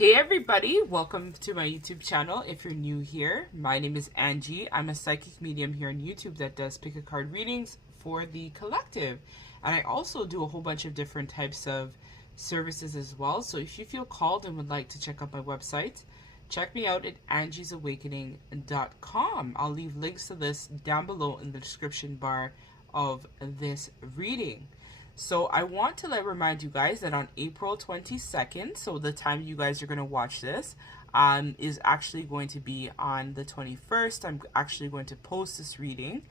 Hey everybody, welcome to my YouTube channel. If you're new here, my name is Angie. I'm a psychic medium here on YouTube that does pick a card readings for the collective. And I also do a whole bunch of different types of services as well. So if you feel called and would like to check out my website, check me out at angiesawakening.com. I'll leave links to this down below in the description bar of this reading. So I want to remind you guys that on April 22nd, so the time you guys are going to watch this, is actually going to be on the 21st. I'm actually going to post this reading.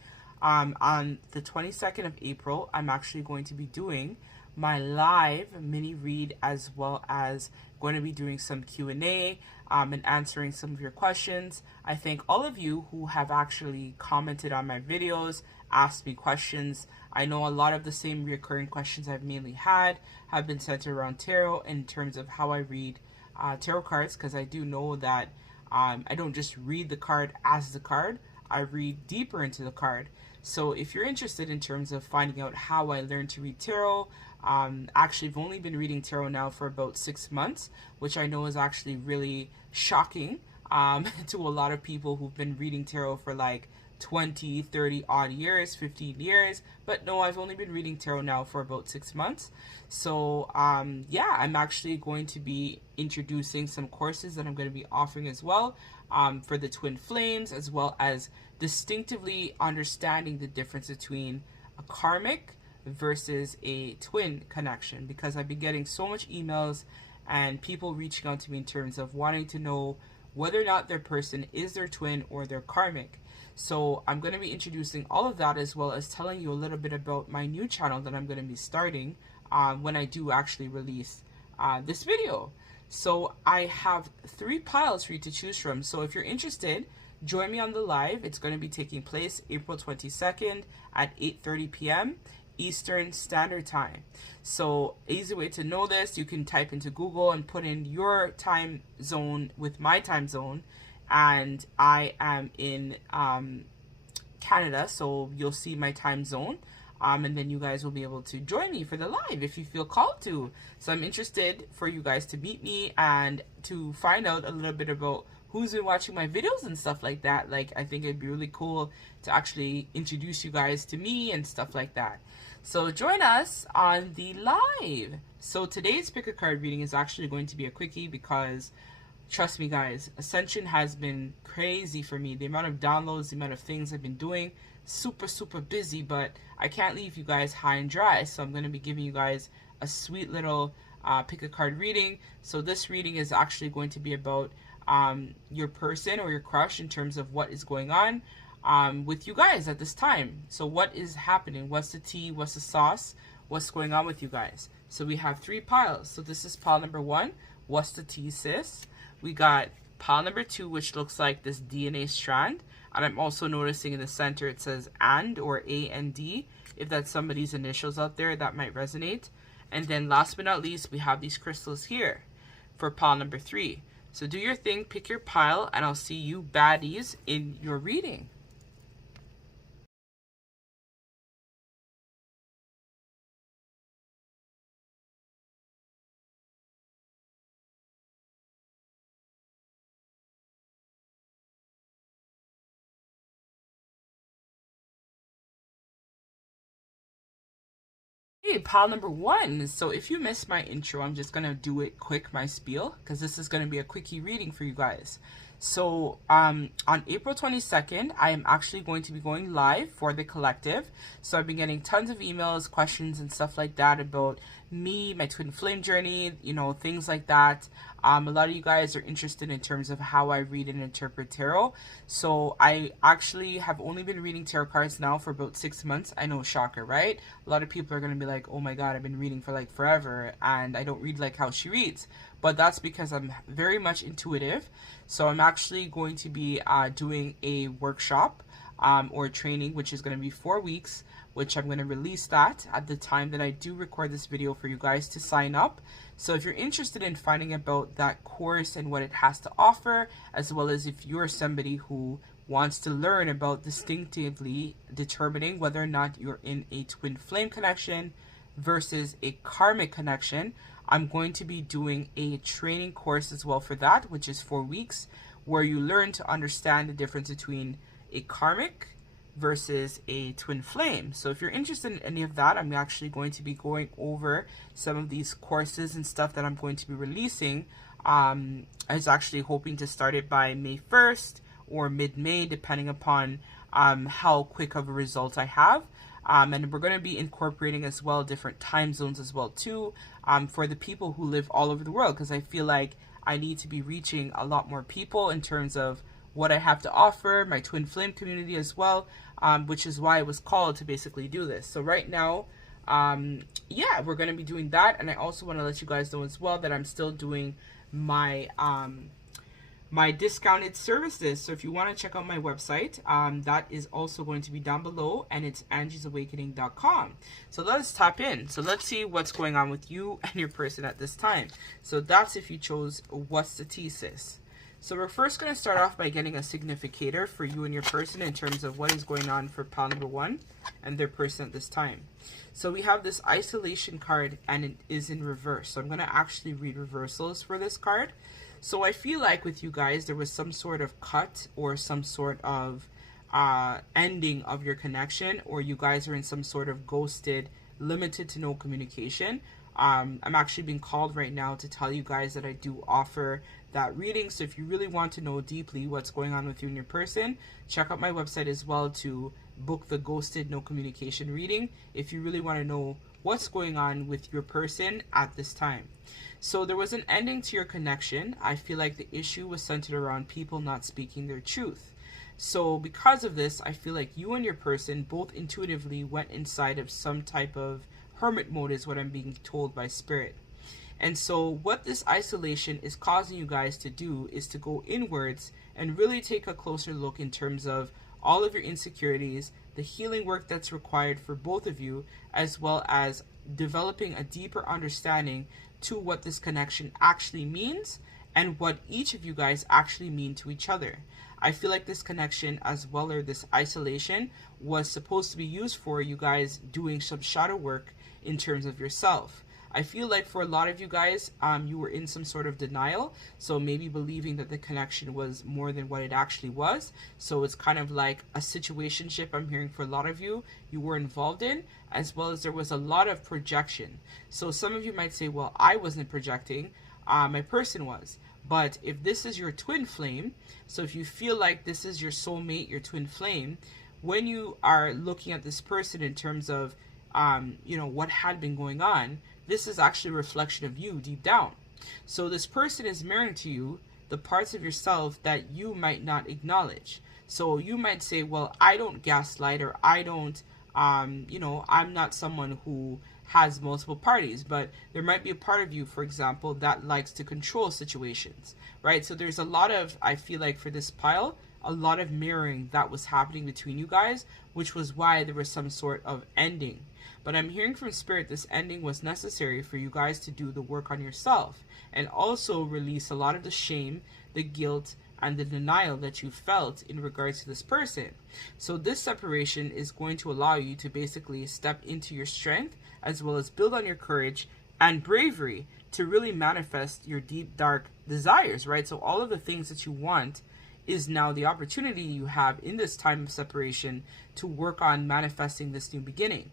On the 22nd of April, I'm actually going to be doing my live mini read, as well as going to be doing some Q&A and answering some of your questions. I thank all of you who have actually commented on my videos, asked me questions. I know a lot of the same recurring questions I've mainly had have been centered around tarot in terms of how I read tarot cards, because I do know that I don't just read the card as the card, I read deeper into the card. So if you're interested in terms of finding out how I learned to read tarot, actually I've only been reading tarot now for about 6 months, which I know is actually really shocking to a lot of people who've been reading tarot for like 20, 30 odd years, 15 years, but no, I've only been reading tarot now for about 6 months. So yeah, I'm actually going to be introducing some courses that I'm going to be offering as well for the twin flames, as well as distinctively understanding the difference between a karmic versus a twin connection, because I've been getting so much emails and people reaching out to me in terms of wanting to know whether or not their person is their twin or their karmic. So I'm going to be introducing all of that, as well as telling you a little bit about my new channel that I'm going to be starting when I do actually release this video. So I have 3 piles for you to choose from. So if you're interested, join me on the live. It's going to be taking place April 22nd at 8:30 p.m. Eastern Standard Time. So easy way to know this, you can type into Google and put in your time zone with my time zone, and I am in Canada, so you'll see my time zone, and then you guys will be able to join me for the live if you feel called to. So I'm interested for you guys to meet me and to find out a little bit about who's been watching my videos and stuff like that. Like, I think it'd be really cool to actually introduce you guys to me and stuff like that. So join us on the live. So today's pick a card reading is actually going to be a quickie, because trust me guys, Ascension has been crazy for me. The amount of downloads, the amount of things I've been doing, super busy, but I can't leave you guys high and dry. So I'm going to be giving you guys a sweet little pick a card reading. So this reading is actually going to be about your person or your crush in terms of what is going on with you guys at this time. So what is happening? What's the tea? What's the sauce? What's going on with you guys? So we have 3 piles. So this is pile number 1. What's the tea, sis? We got pile number 2, which looks like this DNA strand. And I'm also noticing in the center it says AND or AND. If that's somebody's initials out there, that might resonate. And then last but not least, we have these crystals here for pile number 3. So do your thing, pick your pile, and I'll see you baddies in your reading. Hey, pile number 1. So if you missed my intro, I'm just going to do it quick, my spiel, because this is going to be a quickie reading for you guys. So on April 22nd, I am actually going to be going live for the collective. So I've been getting tons of emails, questions, and stuff like that about me, my twin flame journey, you know, things like that. A lot of you guys are interested in terms of how I read and interpret tarot. So I actually have only been reading tarot cards now for about 6 months. I know, shocker, right? A lot of people are going to be like, oh my god, I've been reading for like forever and I don't read like how she reads. But that's because I'm very much intuitive. So I'm actually going to be doing a workshop or training, which is going to be 4 weeks, which I'm going to release that at the time that I do record this video for you guys to sign up. So if you're interested in finding about that course and what it has to offer, as well as if you're somebody who wants to learn about distinctively determining whether or not you're in a twin flame connection versus a karmic connection, I'm going to be doing a training course as well for that, which is 4 weeks, where you learn to understand the difference between a karmic versus a twin flame. So if you're interested in any of that, I'm actually going to be going over some of these courses and stuff that I'm going to be releasing. I was actually hoping to start it by May 1st or mid-May, depending upon how quick of a result I have. And we're going to be incorporating as well different time zones as well too, for the people who live all over the world, because I feel like I need to be reaching a lot more people in terms of what I have to offer, my twin flame community as well, which is why I was called to basically do this. So right now, yeah, we're going to be doing that. And I also want to let you guys know as well that I'm still doing my my discounted services. So if you want to check out my website, that is also going to be down below, and it's angiesawakening.com. So let's tap in. So let's see what's going on with you and your person at this time. So that's if you chose What's the Thesis. So we're first going to start off by getting a significator for you and your person in terms of what is going on for pile number 1 and their person at this time. So we have this isolation card, and it is in reverse. So I'm going to actually read reversals for this card. So I feel like with you guys, there was some sort of cut or some sort of ending of your connection, or you guys are in some sort of ghosted, limited to no communication. I'm actually being called right now to tell you guys that I do offer that reading. So if you really want to know deeply what's going on with you and your person, check out my website as well to book the ghosted no communication reading if you really want to know what's going on with your person at this time. So there was an ending to your connection. I feel like the issue was centered around people not speaking their truth. So because of this, I feel like you and your person both intuitively went inside of some type of hermit mode, is what I'm being told by spirit. And so what this isolation is causing you guys to do is to go inwards and really take a closer look in terms of all of your insecurities, the healing work that's required for both of you, as well as developing a deeper understanding to what this connection actually means and what each of you guys actually mean to each other. I feel like this connection as well, or this isolation, was supposed to be used for you guys doing some shadow work in terms of yourself. I feel like for a lot of you guys, you were in some sort of denial, so maybe believing that the connection was more than what it actually was. So it's kind of like a situationship I'm hearing for a lot of you were involved in, as well as there was a lot of projection. So some of you might say, well, I wasn't projecting, my person was. But if this is your twin flame, so if you feel like this is your soulmate, your twin flame, when you are looking at this person in terms of what had been going on, this is actually a reflection of you deep down. So this person is mirroring to you the parts of yourself that you might not acknowledge. So you might say, well, I don't gaslight, or I don't, I'm not someone who has multiple parties, but there might be a part of you, for example, that likes to control situations, right? So there's a lot of, I feel like for this pile, a lot of mirroring that was happening between you guys, which was why there was some sort of ending. But I'm hearing from spirit this ending was necessary for you guys to do the work on yourself and also release a lot of the shame, the guilt, and the denial that you felt in regards to this person. So this separation is going to allow you to basically step into your strength, as well as build on your courage and bravery to really manifest your deep, dark desires, right? So all of the things that you want is now the opportunity you have in this time of separation to work on manifesting this new beginning.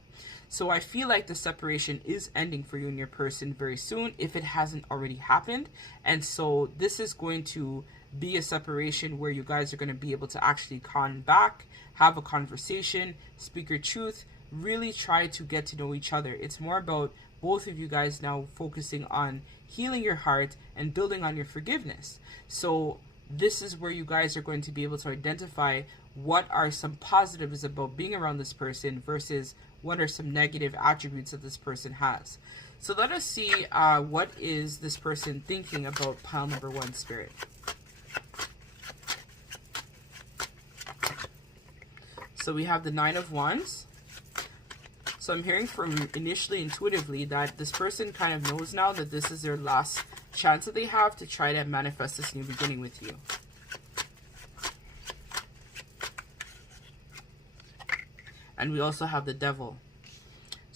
So I feel like the separation is ending for you and your person very soon, if it hasn't already happened. And so this is going to be a separation where you guys are going to be able to actually come back, have a conversation, speak your truth, really try to get to know each other. It's more about both of you guys now focusing on healing your heart and building on your forgiveness. So this is where you guys are going to be able to identify what are some positives about being around this person versus what are some negative attributes that this person has. So let us see what is this person thinking about pile number 1, spirit. So we have the 9 of Wands. So I'm hearing from initially intuitively that this person kind of knows now that this is their last chance that they have to try to manifest this new beginning with you. And we also have the Devil.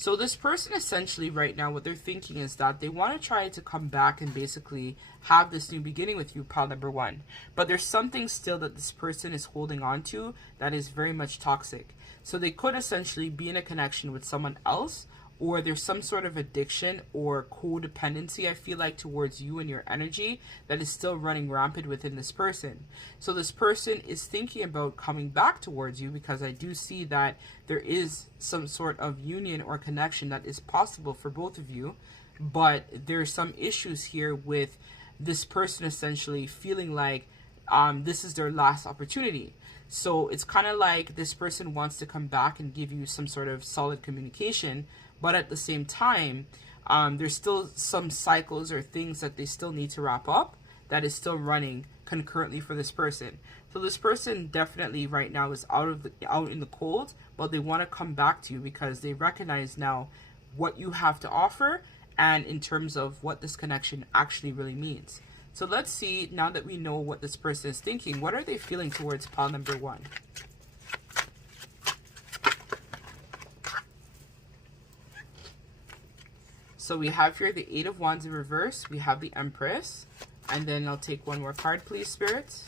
So this person essentially right now, what they're thinking is that they want to try to come back and basically have this new beginning with you, pile number one. But there's something still that this person is holding on to that is very much toxic. So they could essentially be in a connection with someone else, or there's some sort of addiction or codependency, I feel like, towards you and your energy that is still running rampant within this person. So this person is thinking about coming back towards you, because I do see that there is some sort of union or connection that is possible for both of you, but there's some issues here with this person essentially feeling like this is their last opportunity. So it's kind of like this person wants to come back and give you some sort of solid communication, but at the same time, there's still some cycles or things that they still need to wrap up that is still running concurrently for this person. So this person definitely right now is out in the cold, but they want to come back to you because they recognize now what you have to offer and in terms of what this connection actually really means. So let's see, now that we know what this person is thinking, what are they feeling towards pile number one? So we have here the Eight of Wands in reverse. We have the Empress. And then I'll take one more card, please, Spirits.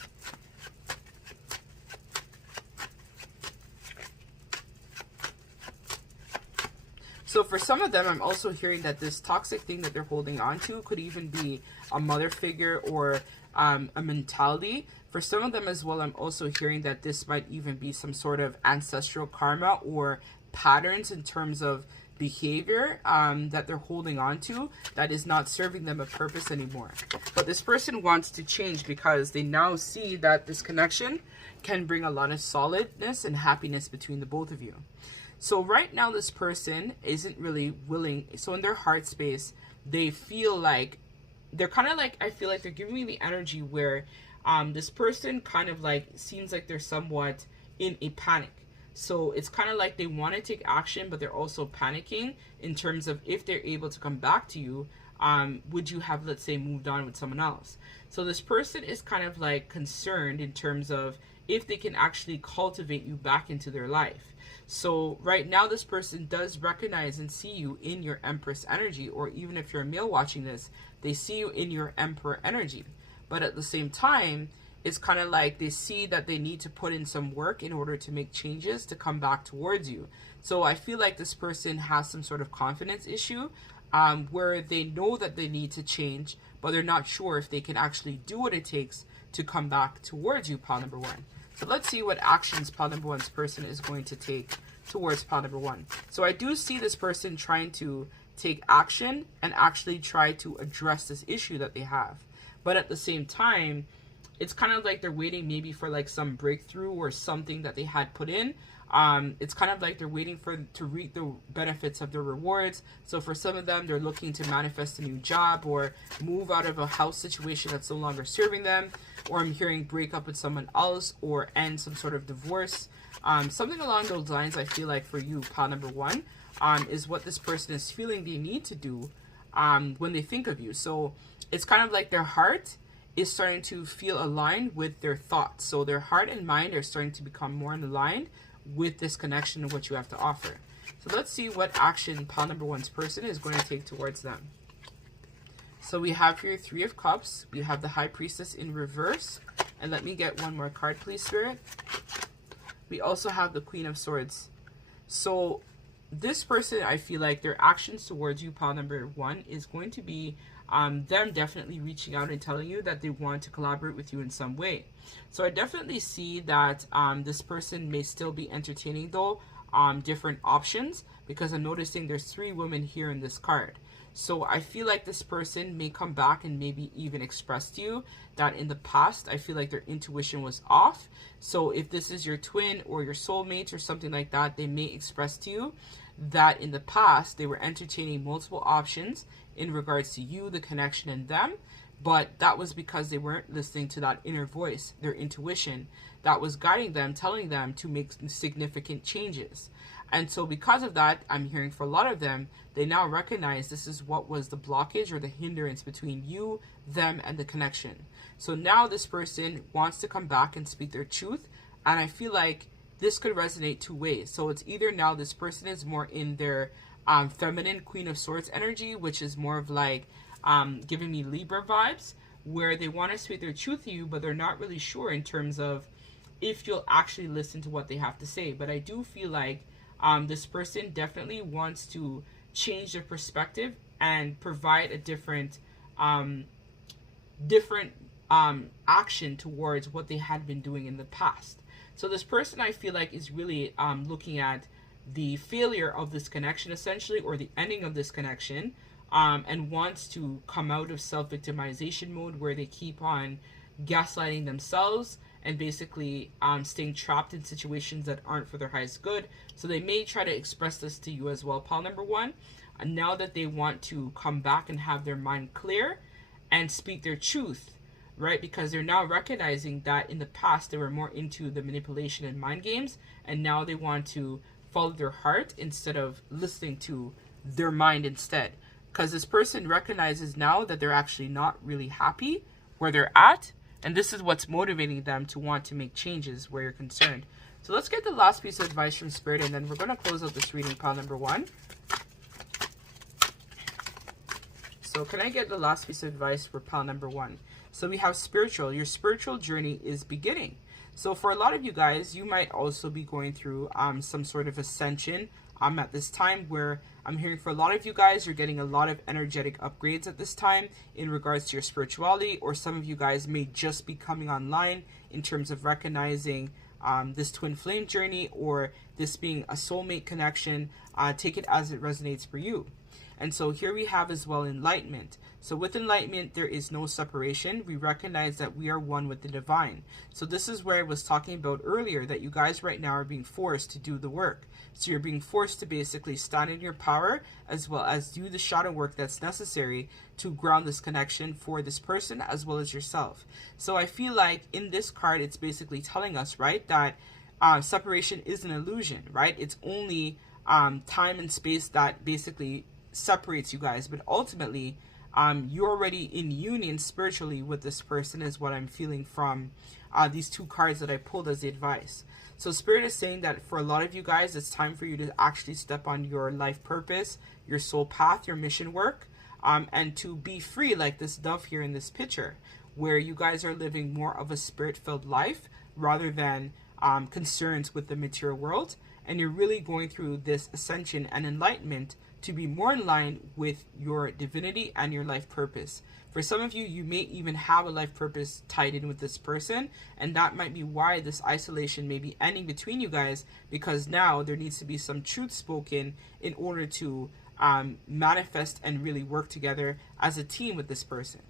So for some of them, I'm also hearing that this toxic thing that they're holding on to could even be a mother figure or a mentality. For some of them as well, I'm also hearing that this might even be some sort of ancestral karma or patterns in terms of behavior that they're holding on to that is not serving them a purpose anymore. But this person wants to change because they now see that this connection can bring a lot of solidness and happiness between the both of you. So right now this person isn't really willing. So in their heart space, they feel like they're kind of like, I feel like they're giving me the energy where this person kind of like seems like they're somewhat in a panic. So it's kind of like they want to take action, but they're also panicking in terms of if they're able to come back to you, would you have, let's say, moved on with someone else? So this person is kind of like concerned in terms of if they can actually cultivate you back into their life. So right now this person does recognize and see you in your Empress energy, or even if you're a male watching this, they see you in your Emperor energy. But at the same time, it's kind of like they see that they need to put in some work in order to make changes to come back towards you. So I feel like this person has some sort of confidence issue where they know that they need to change, but they're not sure if they can actually do what it takes to come back towards you, pile number one. So let's see what actions pile number one's person is going to take towards pile number one. So I do see this person trying to take action and actually try to address this issue that they have. But at the same time, it's kind of like they're waiting maybe for like some breakthrough or something that they had put in. It's kind of like they're waiting to reap the benefits of their rewards. So for some of them, they're looking to manifest a new job or move out of a house situation that's no longer serving them. Or I'm hearing break up with someone else or end some sort of divorce. Something along those lines, I feel like for you, pile number one, is what this person is feeling they need to do when they think of you. So it's kind of like their heart is starting to feel aligned with their thoughts. So their heart and mind are starting to become more aligned with this connection and what you have to offer. So let's see what action pile number one's person is going to take towards them. So we have here Three of Cups. We have the High Priestess in reverse. And let me get one more card, please, Spirit. We also have the Queen of Swords. So this person, I feel like their actions towards you, pile number one, is going to be them definitely reaching out and telling you that they want to collaborate with you in some way. So I definitely see that this person may still be entertaining, though, different options, because I'm noticing there's three women here in this card. So I feel like this person may come back and maybe even express to you that in the past, I feel like their intuition was off. So if this is your twin or your soulmate or something like that, they may express to you that in the past, they were entertaining multiple options in regards to you, the connection, and them. But that was because they weren't listening to that inner voice, their intuition, that was guiding them, telling them to make significant changes. And so because of that, I'm hearing for a lot of them, they now recognize this is what was the blockage or the hindrance between you, them, and the connection. So now this person wants to come back and speak their truth. And I feel like this could resonate two ways. So it's either now this person is more in their feminine Queen of Swords energy, which is more of like giving me Libra vibes, where they want to speak their truth to you, but they're not really sure in terms of if you'll actually listen to what they have to say. But I do feel like this person definitely wants to change their perspective and provide a different action towards what they had been doing in the past. So this person, I feel like, is really looking at the failure of this connection, essentially, or the ending of this connection, and wants to come out of self-victimization mode where they keep on gaslighting themselves and basically staying trapped in situations that aren't for their highest good. So they may try to express this to you as well, pile number one. And now that they want to come back and have their mind clear and speak their truth, right? Because they're now recognizing that in the past they were more into the manipulation and mind games, and now they want to follow their heart instead of listening to their mind instead. Because this person recognizes now that they're actually not really happy where they're at, and this is what's motivating them to want to make changes where you're concerned. So let's get the last piece of advice from Spirit, and then we're going to close out this reading, pile number one. So can I get the last piece of advice for pile number one? So we have spiritual. Your spiritual journey is beginning. So for a lot of you guys, you might also be going through some sort of ascension at this time, where I'm hearing for a lot of you guys, you're getting a lot of energetic upgrades at this time in regards to your spirituality, or some of you guys may just be coming online in terms of recognizing this twin flame journey, or this being a soulmate connection. Take it as it resonates for you. And so here we have as well enlightenment. So with enlightenment, there is no separation. We recognize that we are one with the divine. So this is where I was talking about earlier, that you guys right now are being forced to do the work. So you're being forced to basically stand in your power, as well as do the shadow work that's necessary to ground this connection for this person as well as yourself. So I feel like in this card, it's basically telling us, right, that separation is an illusion, right? It's only time and space that basically separates you guys, but ultimately you're already in union spiritually with this person, is what I'm feeling from these two cards that I pulled as the advice. So Spirit is saying that for a lot of you guys, it's time for you to actually step on your life purpose, your soul path, your mission work, and to be free, like this dove here in this picture, where you guys are living more of a spirit-filled life rather than concerns with the material world. And you're really going through this ascension and enlightenment to be more in line with your divinity and your life purpose. For some of you, you may even have a life purpose tied in with this person, and that might be why this isolation may be ending between you guys, because now there needs to be some truth spoken in order to manifest and really work together as a team with this person.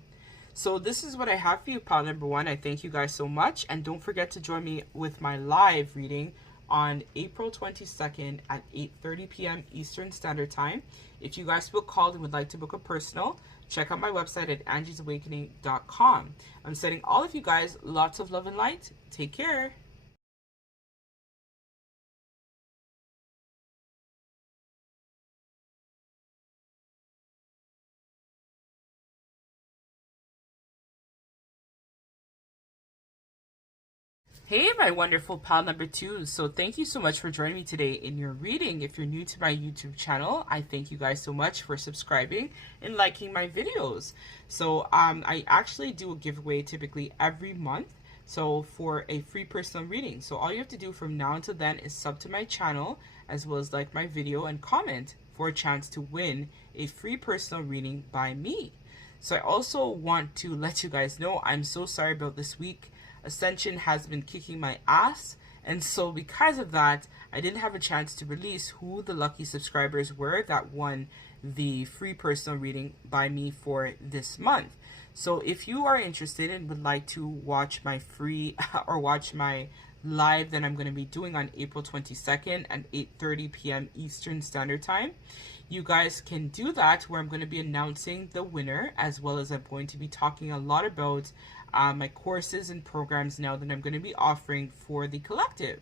So this is what I have for you, pile number one. I thank you guys so much, and don't forget to join me with my live reading on April 22nd at 8:30 p.m. Eastern Standard Time. If you guys feel called and would like to book a personal, check out my website at angiesawakening.com. I'm sending all of you guys lots of love and light. Take care. Hey, my wonderful pal number two. So thank you so much for joining me today in your reading. If you're new to my YouTube channel, I thank you guys so much for subscribing and liking my videos. So I actually do a giveaway typically every month, so for a free personal reading. So all you have to do from now until then is sub to my channel, as well as like my video and comment for a chance to win a free personal reading by me. So I also want to let you guys know, I'm so sorry about this week. Ascension has been kicking my ass, and so because of that, I didn't have a chance to release who the lucky subscribers were that won the free personal reading by me for this month. So if you are interested and would like to watch my free or watch my live that I'm going to be doing on April 22nd at 8:30 p.m. Eastern Standard Time, you guys can do that, where I'm going to be announcing the winner, as well as I'm going to be talking a lot about my courses and programs now that I'm going to be offering for the collective.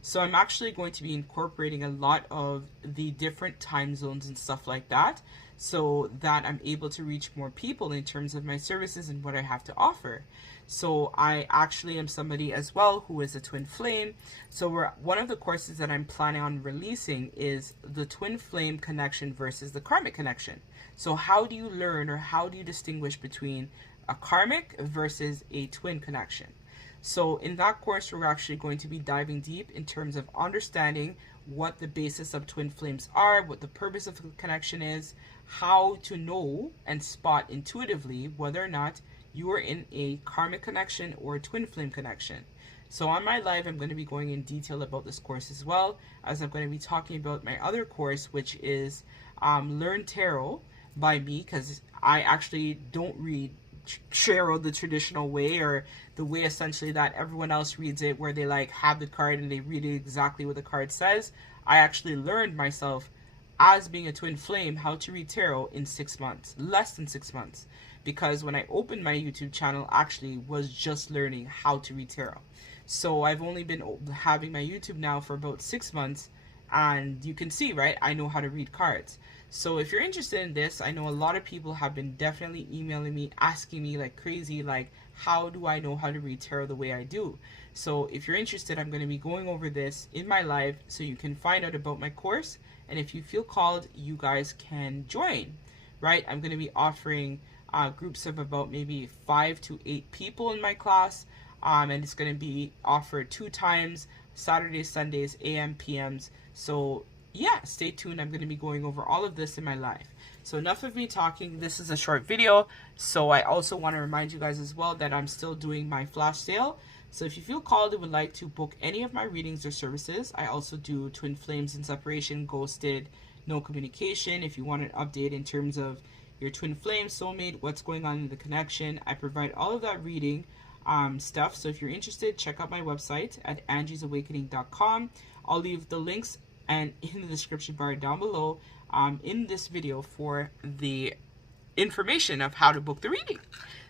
So I'm actually going to be incorporating a lot of the different time zones and stuff like that, so that I'm able to reach more people in terms of my services and what I have to offer. So I actually am somebody as well who is a twin flame. So one of the courses that I'm planning on releasing is the twin flame connection versus the karmic connection. So how do you learn, or how do you distinguish between a karmic versus a twin connection? So in that course, we're actually going to be diving deep in terms of understanding what the basis of twin flames are, what the purpose of the connection is, how to know and spot intuitively whether or not you are in a karmic connection or a twin flame connection. So on my live, I'm going to be going in detail about this course, as well as I'm going to be talking about my other course, which is Learn Tarot by me, because I actually don't read tarot the traditional way, or the way essentially that everyone else reads it, where they like have the card and they read it exactly what the card says. I actually learned myself, as being a twin flame, how to read tarot in 6 months, less than 6 months, because when I opened my YouTube channel, actually was just learning how to read tarot. So I've only been having my YouTube now for about 6 months, and you can see, right, I know how to read cards. So if you're interested in this, I know a lot of people have been definitely emailing me, asking me like crazy, like, how do I know how to read tarot the way I do? So if you're interested, I'm going to be going over this in my live, so you can find out about my course. And if you feel called, you guys can join, right? I'm going to be offering groups of about maybe 5 to 8 people in my class. And it's going to be offered 2 times, Saturdays, Sundays, AM, PMs. So yeah, stay tuned. I'm going to be going over all of this in my live. So enough of me talking. This is a short video. So I also want to remind you guys as well that I'm still doing my flash sale. So if you feel called and would like to book any of my readings or services, I also do twin flames and separation, ghosted, no communication. If you want an update in terms of your twin flame, soulmate, what's going on in the connection, I provide all of that reading stuff. So if you're interested, check out my website at angiesawakening.com. I'll leave the links and in the description bar down below in this video for the information of how to book the reading.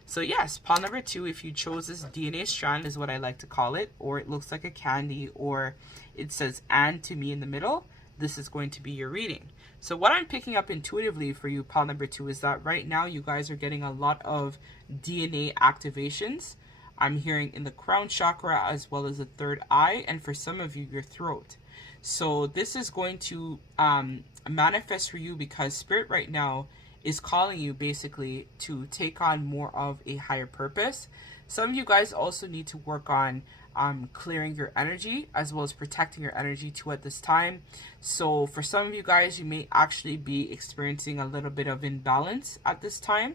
So yes, pile number 2, if you chose this DNA strand, is what I like to call it, or it looks like a candy, or it says "and" to me in the middle, this is going to be your reading. So what I'm picking up intuitively for you, pile number 2, is that right now you guys are getting a lot of DNA activations. I'm hearing in the crown chakra, as well as the third eye, and for some of you, your throat. So this is going to manifest for you, because Spirit right now is calling you basically to take on more of a higher purpose. Some of you guys also need to work on clearing your energy, as well as protecting your energy too at this time. So for some of you guys, you may actually be experiencing a little bit of imbalance at this time,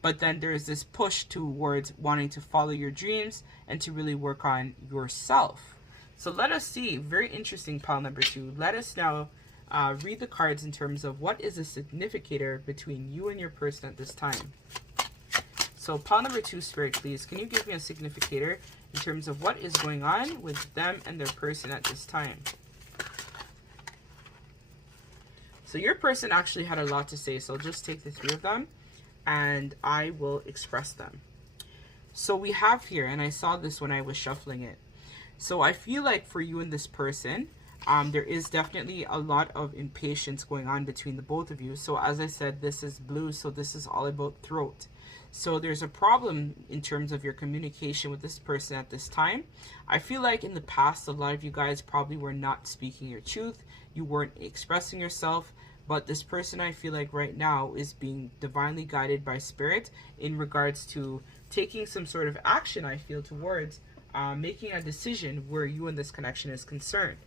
but then there's this push towards wanting to follow your dreams and to really work on yourself. So let us see. Very interesting, pile number 2. Let us now read the cards in terms of what is the significator between you and your person at this time. So pile number 2, Spirit, please, can you give me a significator in terms of what is going on with them and their person at this time? So your person actually had a lot to say, so I'll just take the 3 of them and I will express them. So we have here, and I saw this when I was shuffling it. So I feel like for you and this person, there is definitely a lot of impatience going on between the both of you. So as I said, this is blue, so this is all about throat. So there's a problem in terms of your communication with this person at this time. I feel like in the past, a lot of you guys probably were not speaking your truth. You weren't expressing yourself. But this person, I feel like right now, is being divinely guided by Spirit in regards to taking some sort of action, I feel, towards making a decision where you and this connection is concerned.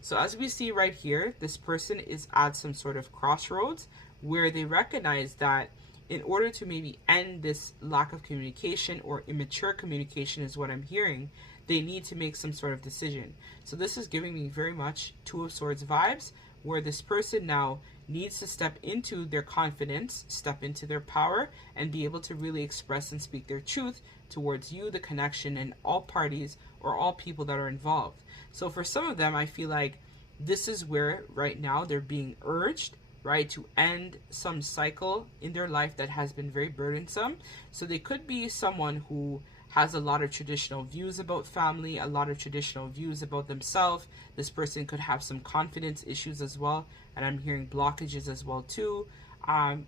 So as we see right here, this person is at some sort of crossroads where they recognize that in order to maybe end this lack of communication, or immature communication is what I'm hearing, they need to make some sort of decision. So this is giving me very much 2 of Swords vibes, where this person now needs to step into their confidence, step into their power, and be able to really express and speak their truth towards you, the connection, and all parties or all people that are involved. So for some of them, I feel like this is where right now they're being urged, right, to end some cycle in their life that has been very burdensome. So they could be someone who has a lot of traditional views about family, a lot of traditional views about themselves. This person could have some confidence issues as well, and I'm hearing blockages as well too,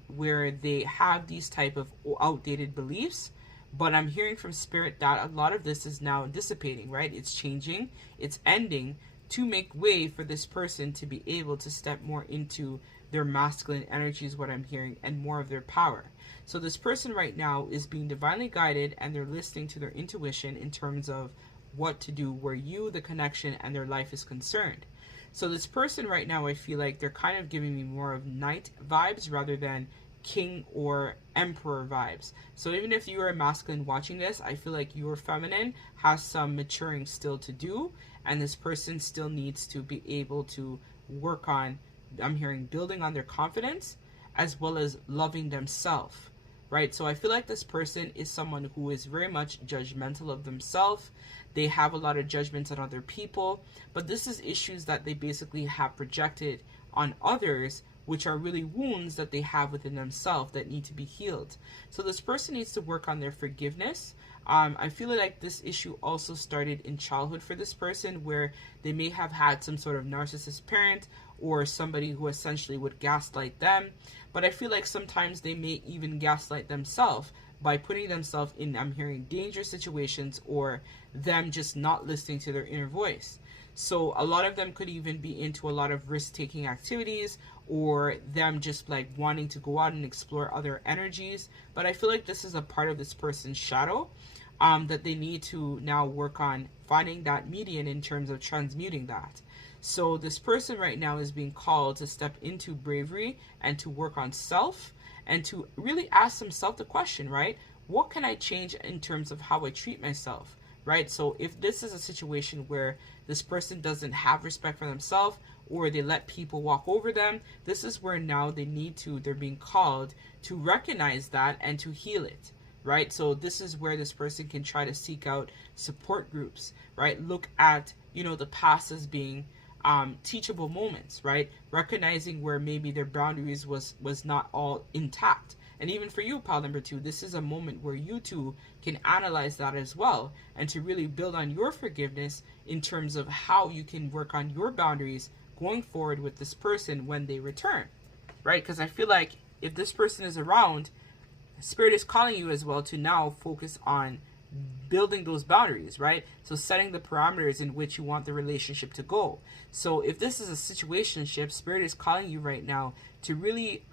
where they have these type of outdated beliefs, But I'm hearing from Spirit that a lot of this is now dissipating, right? It's changing, it's ending to make way for this person to be able to step more into their masculine energy is what I'm hearing, and more of their power. So this person right now is being divinely guided, and they're listening to their intuition in terms of what to do where you, the connection, and their life is concerned. So this person right now, I feel like they're kind of giving me more of knight vibes rather than king or emperor vibes. So even if you are a masculine watching this, I feel like your feminine has some maturing still to do, and this person still needs to be able to work on, I'm hearing, building on their confidence as well as loving themselves, right? So I feel like this person is someone who is very much judgmental of themselves. They have a lot of judgments on other people, but this is issues that they basically have projected on others, which are really wounds that they have within themselves that need to be healed. So this person needs to work on their forgiveness. I feel like this issue also started in childhood for this person, where they may have had some sort of narcissist parent or somebody who essentially would gaslight them. But I feel like sometimes they may even gaslight themselves by putting themselves in, I'm hearing, dangerous situations, or them just not listening to their inner voice. So a lot of them could even be into a lot of risk-taking activities, or them just like wanting to go out and explore other energies. But I feel like this is a part of this person's shadow that they need to now work on finding that median in terms of transmuting that. So this person right now is being called to step into bravery and to work on self, and to really ask themselves the question, right? What can I change in terms of how I treat myself, right? So if this is a situation where this person doesn't have respect for themselves, or they let people walk over them, this is where now they're being called to recognize that and to heal it, right? So this is where this person can try to seek out support groups, right? Look at, the past as being teachable moments, right? Recognizing where maybe their boundaries was not all intact. And even for you, pile number 2, this is a moment where you two can analyze that as well, and to really build on your forgiveness in terms of how you can work on your boundaries going forward with this person when they return, right? Because I feel like if this person is around, Spirit is calling you as well to now focus on building those boundaries, right? So setting the parameters in which you want the relationship to go. So if this is a situationship, Spirit is calling you right now to really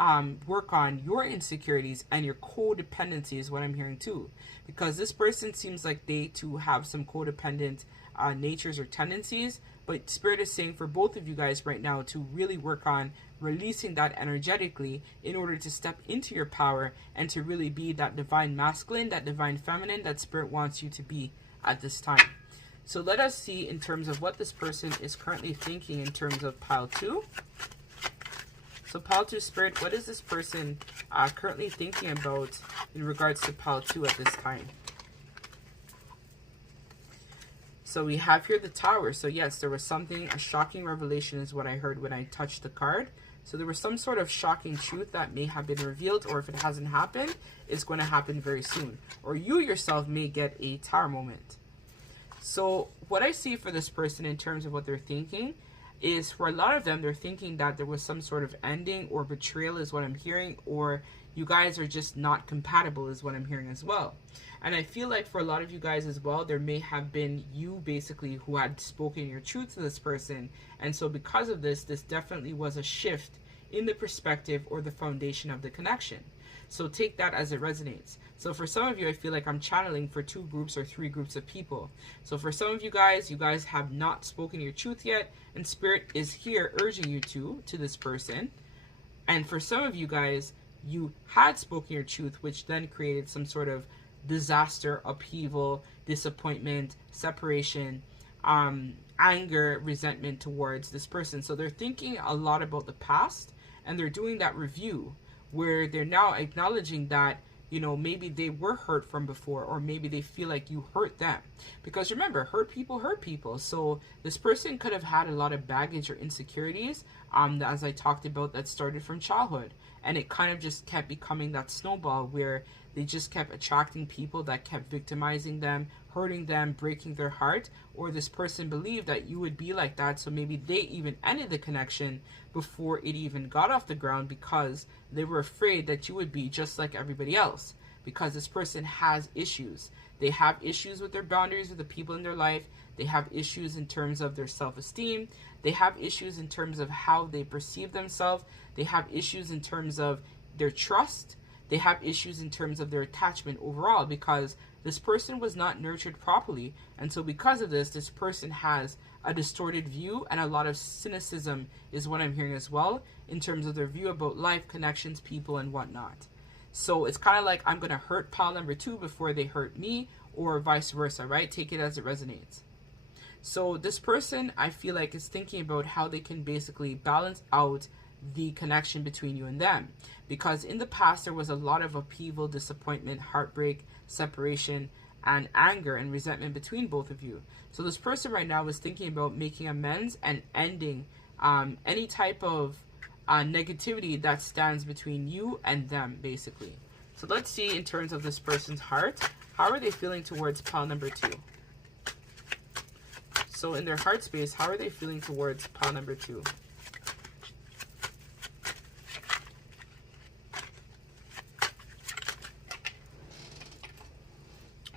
work on your insecurities and your codependency is what I'm hearing too. Because this person seems like they too have some codependent natures or tendencies, but Spirit is saying for both of you guys right now to really work on releasing that energetically in order to step into your power and to really be that divine masculine, that divine feminine that Spirit wants you to be at this time. So let us see in terms of what this person is currently thinking in terms of pile 2. So pile 2, Spirit, what is this person currently thinking about in regards to pile 2 at this time? So we have here the Tower. So yes, there was something, a shocking revelation is what I heard when I touched the card. So there was some sort of shocking truth that may have been revealed, or if it hasn't happened, it's going to happen very soon. Or you yourself may get a Tower moment. So what I see for this person in terms of what they're thinking is, for a lot of them, they're thinking that there was some sort of ending or betrayal is what I'm hearing, or you guys are just not compatible is what I'm hearing as well. And I feel like for a lot of you guys as well, there may have been you basically who had spoken your truth to this person. And so because of this, this definitely was a shift in the perspective or the foundation of the connection. So take that as it resonates. So for some of you, I feel like I'm channeling for 2 groups or 3 groups of people. So for some of you guys have not spoken your truth yet, and Spirit is here urging you to this person. And for some of you guys, you had spoken your truth, which then created some sort of disaster, upheaval, disappointment, separation, anger, resentment towards this person. So they're thinking a lot about the past, and they're doing that review where they're now acknowledging that, maybe they were hurt from before, or maybe they feel like you hurt them. Because remember, hurt people. So this person could have had a lot of baggage or insecurities, as I talked about, that started from childhood. And it kind of just kept becoming that snowball where they just kept attracting people that kept victimizing them, hurting them, breaking their heart. Or this person believed that you would be like that, so maybe they even ended the connection before it even got off the ground because they were afraid that you would be just like everybody else. because this person has issues. They have issues with their boundaries with the people in their life. They have issues in terms of their self-esteem. They have issues in terms of how they perceive themselves. They have issues in terms of their trust. They have issues in terms of their attachment overall, because this person was not nurtured properly. And so because of this, this person has a distorted view, and a lot of cynicism is what I'm hearing as well, in terms of their view about life, connections, people, and whatnot. So it's kind of like, I'm going to hurt pile number 2 before they hurt me, or vice versa, right? Take it as it resonates. So this person, I feel like, is thinking about how they can basically balance out the connection between you and them. Because in the past, there was a lot of upheaval, disappointment, heartbreak, separation, and anger and resentment between both of you. So this person right now is thinking about making amends and ending any type of negativity that stands between you and them, basically. So let's see, in terms of this person's heart, how are they feeling towards pile number 2? So in their heart space, how are they feeling towards pile number 2?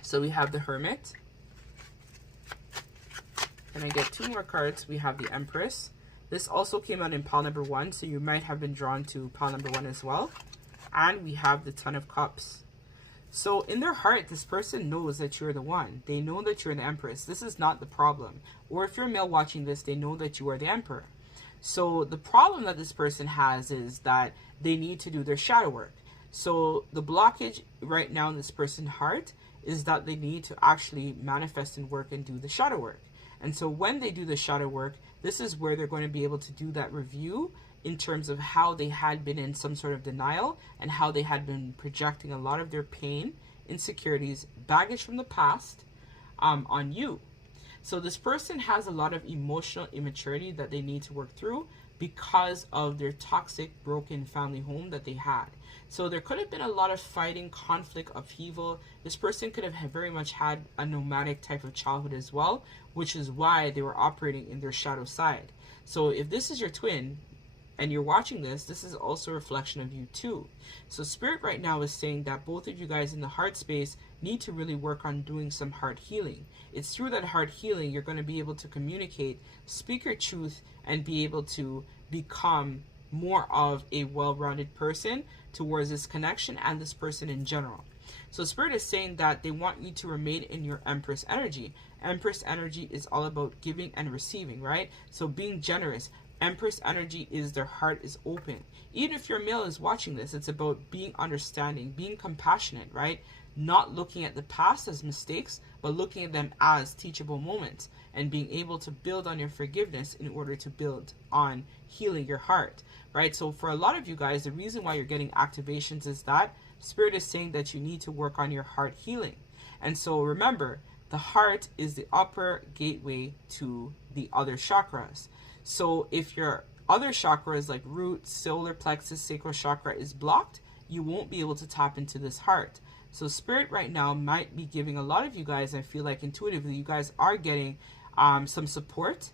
So we have the Hermit. Can I get 2 more cards? We have the Empress. This also came out in pile number 1, so you might have been drawn to pile number 1 as well. And we have the Ton of Cups. So in their heart, this person knows that you're the one. They know that you're the Empress. This is not the problem. Or if you're a male watching this, they know that you are the Emperor. So the problem that this person has is that they need to do their shadow work. So the blockage right now in this person's heart is that they need to actually manifest and work and do the shadow work. And so when they do the shadow work, this is where they're going to be able to do that review in terms of how they had been in some sort of denial and how they had been projecting a lot of their pain, insecurities, baggage from the past on you. So this person has a lot of emotional immaturity that they need to work through because of their toxic, broken family home that they had. So there could have been a lot of fighting, conflict, upheaval. This person could have very much had a nomadic type of childhood as well, which is why they were operating in their shadow side. So if this is your twin and you're watching this, this is also a reflection of you too. So Spirit right now is saying that both of you guys in the heart space need to really work on doing some heart healing. It's through that heart healing you're going to be able to communicate, speak your truth, and be able to become more of a well-rounded person towards this connection and this person in general. So Spirit is saying that they want you to remain in your Empress energy. Empress energy is all about giving and receiving, right? So being generous. Empress energy is their heart is open. Even if your male is watching this, it's about being understanding, being compassionate, right? Not looking at the past as mistakes, but looking at them as teachable moments and being able to build on your forgiveness in order to build on healing your heart, right? So for a lot of you guys, the reason why you're getting activations is that Spirit is saying that you need to work on your heart healing. And so remember, the heart is the upper gateway to the other chakras. So if your other chakras like root, solar plexus, sacral chakra is blocked, you won't be able to tap into this heart. So Spirit right now might be giving a lot of you guys, I feel like intuitively, you guys are getting some support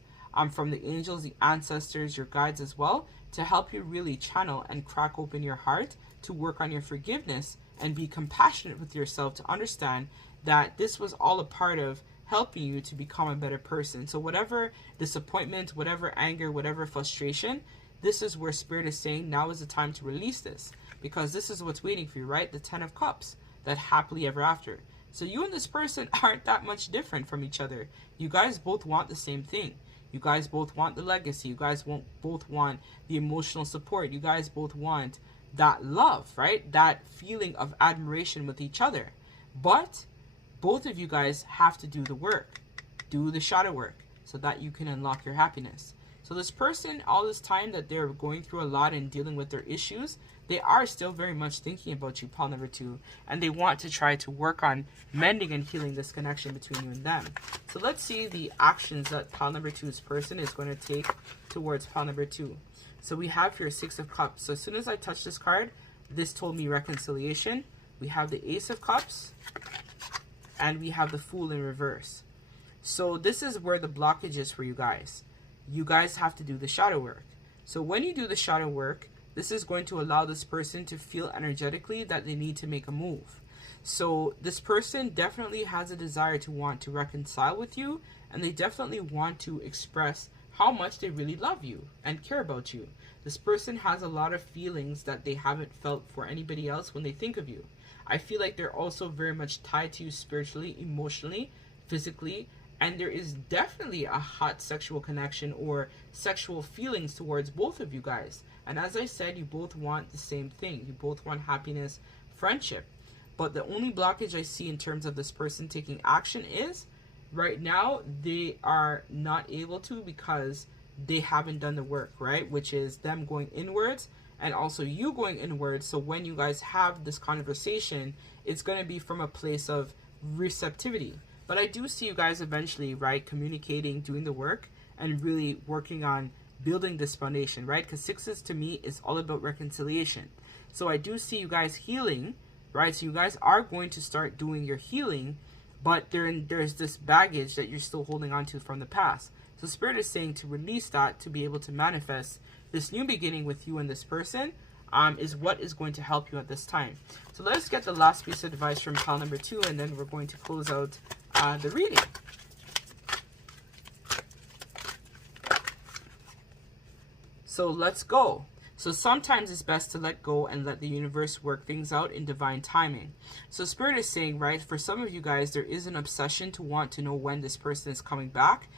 from the angels, the ancestors, your guides as well, to help you really channel and crack open your heart, to work on your forgiveness and be compassionate with yourself, to understand that this was all a part of helping you to become a better person. So whatever disappointment, whatever anger, whatever frustration, this is where Spirit is saying now is the time to release this, because this is what's waiting for you, right? The 10 of Cups, that happily ever after. So you and this person aren't that much different from each other. You guys both want the same thing. You guys both want the legacy. You guys both want the emotional support. You guys both want that love, right? That feeling of admiration with each other. But both of you guys have to do the work. Do the shadow work so that you can unlock your happiness. So this person, all this time that they're going through a lot and dealing with their issues, they are still very much thinking about you, pile number 2. And they want to try to work on mending and healing this connection between you and them. So let's see the actions that pile number 2's person is going to take towards pile number 2. So we have your 6 of Cups. So as soon as I touch this card, this told me reconciliation. We have the Ace of Cups. And we have the Fool in reverse. So this is where the blockage is for you guys. You guys have to do the shadow work. So when you do the shadow work, this is going to allow this person to feel energetically that they need to make a move. So this person definitely has a desire to want to reconcile with you, and they definitely want to express how much they really love you and care about you. This person has a lot of feelings that they haven't felt for anybody else when they think of you. I feel like they're also very much tied to you spiritually, emotionally, physically, and there is definitely a hot sexual connection or sexual feelings towards both of you guys. And as I said, you both want the same thing. You both want happiness, friendship. But the only blockage I see in terms of this person taking action is right now they are not able to because they haven't done the work, right? Which is them going inwards and also you going inwards. So when you guys have this conversation, it's going to be from a place of receptivity. But I do see you guys eventually, right, communicating, doing the work, and really working on building this foundation, right? Because sixes to me is all about reconciliation. So I do see you guys healing, right? So you guys are going to start doing your healing, but there's this baggage that you're still holding on to from the past. So Spirit is saying to release that, to be able to manifest this new beginning with you and this person, is what is going to help you at this time. So let's get the last piece of advice from pile number 2, and then we're going to close out the reading. So let's go. So sometimes it's best to let go and let the universe work things out in divine timing. So Spirit is saying, right, for some of you guys, there is an obsession to want to know when this person is coming back,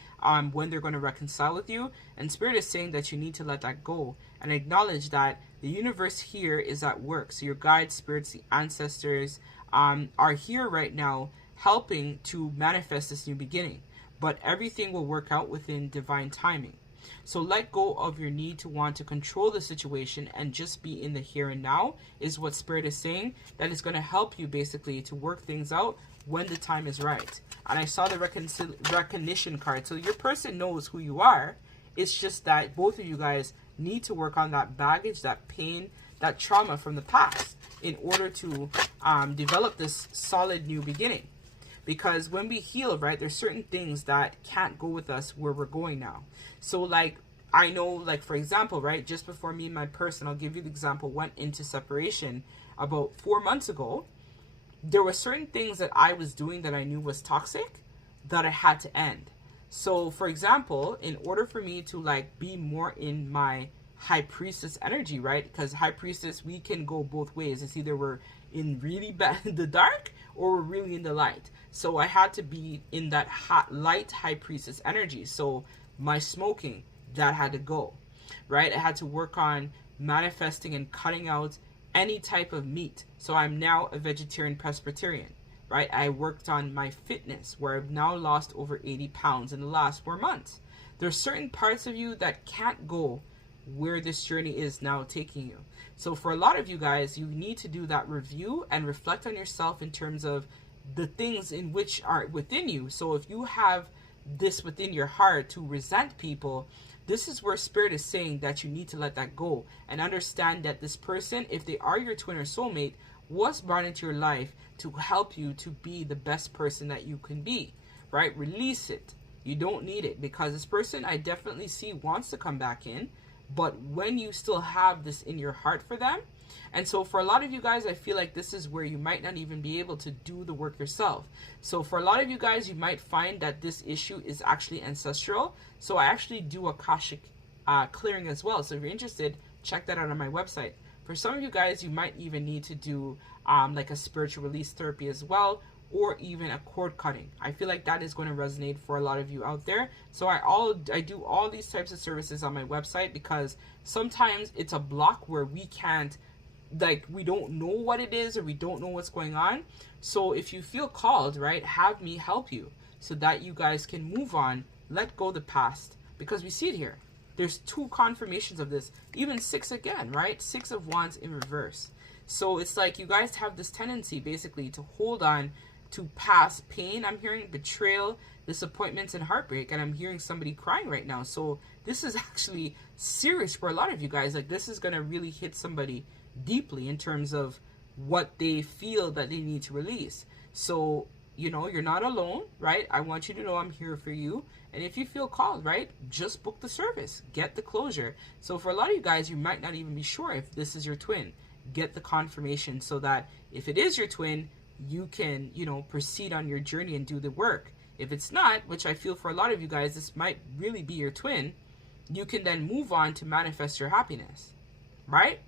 when they're going to reconcile with you. And Spirit is saying that you need to let that go and acknowledge that the universe here is at work. So your guides, spirits, the ancestors are here right now helping to manifest this new beginning. But everything will work out within divine timing. So let go of your need to want to control the situation and just be in the here and now is what Spirit is saying. That is going to help you basically to work things out when the time is right. And I saw the recognition card. So your person knows who you are. It's just that both of you guys need to work on that baggage, that pain, that trauma from the past in order to develop this solid new beginning. Because when we heal, right, there's certain things that can't go with us where we're going now. So, like, I know, like, for example, right, just before me and my person, I'll give you the example, went into separation about 4 months ago, there were certain things that I was doing that I knew was toxic that I had to end. So, for example, in order for me to, like, be more in my high priestess energy, right, because high priestess, we can go both ways. It's either we're in really bad the dark or we're really in the light. So I had to be in that hot light high priestess energy. So my smoking, that had to go, right? I had to work on manifesting and cutting out any type of meat. So I'm now a vegetarian Presbyterian, right? I worked on my fitness where I've now lost over 80 pounds in the last 4 months. There's certain parts of you that can't go where this journey is now taking you. So for a lot of you guys, you need to do that review and reflect on yourself in terms of the things in which are within you. So if you have this within your heart to resent people, this is where Spirit is saying that you need to let that go and understand that this person, if they are your twin or soulmate, was brought into your life to help you to be the best person that you can be, right? Release it. You don't need it, because this person I definitely see wants to come back in, but when you still have this in your heart for them. And so for a lot of you guys, I feel like this is where you might not even be able to do the work yourself. So for a lot of you guys, you might find that this issue is actually ancestral. So I actually do Akashic clearing as well. So if you're interested, check that out on my website. For some of you guys, you might even need to do like a spiritual release therapy as well, or even a cord cutting. I feel like that is going to resonate for a lot of you out there. So I do all these types of services on my website, because sometimes it's a block where we can't, like, we don't know what it is or we don't know what's going on. So if you feel called, right, have me help you so that you guys can move on, let go of the past, because we see it here. There's 2 confirmations of this, even 6 again, right? 6 of Wands in reverse. So it's like you guys have this tendency basically to hold on to past pain. I'm hearing betrayal, disappointments, and heartbreak, and I'm hearing somebody crying right now. So this is actually serious for a lot of you guys. Like, this is going to really hit somebody deeply in terms of what they feel that they need to release. So, you know, you're not alone, right? I want you to know I'm here for you. And if you feel called, right, just book the service, get the closure. So for a lot of you guys, you might not even be sure if this is your twin. Get the confirmation so that if it is your twin, you can, you know, proceed on your journey and do the work. If it's not, which I feel for a lot of you guys, this might really be your twin, you can then move on to manifest your happiness, right?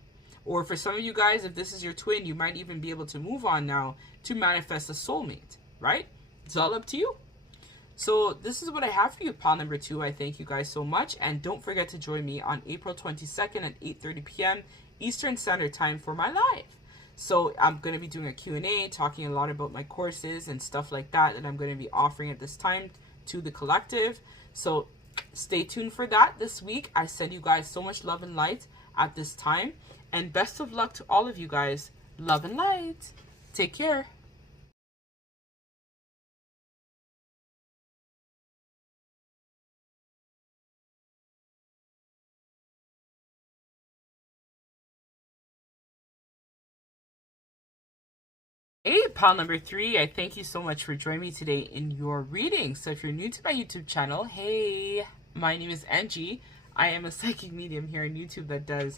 Or for some of you guys, if this is your twin, you might even be able to move on now to manifest a soulmate, right? It's all up to you. So this is what I have for you, pile number 2. I thank you guys so much. And don't forget to join me on April 22nd at 8:30 p.m. Eastern Standard Time for my live. So I'm going to be doing a Q&A, talking a lot about my courses and stuff like that I'm going to be offering at this time to the collective. So stay tuned for that this week. I send you guys so much love and light at this time. And best of luck to all of you guys. Love and light. Take care. Hey, pile number 3, I thank you so much for joining me today in your reading. So if you're new to my YouTube channel, hey, my name is Angie. I am a psychic medium here on YouTube that does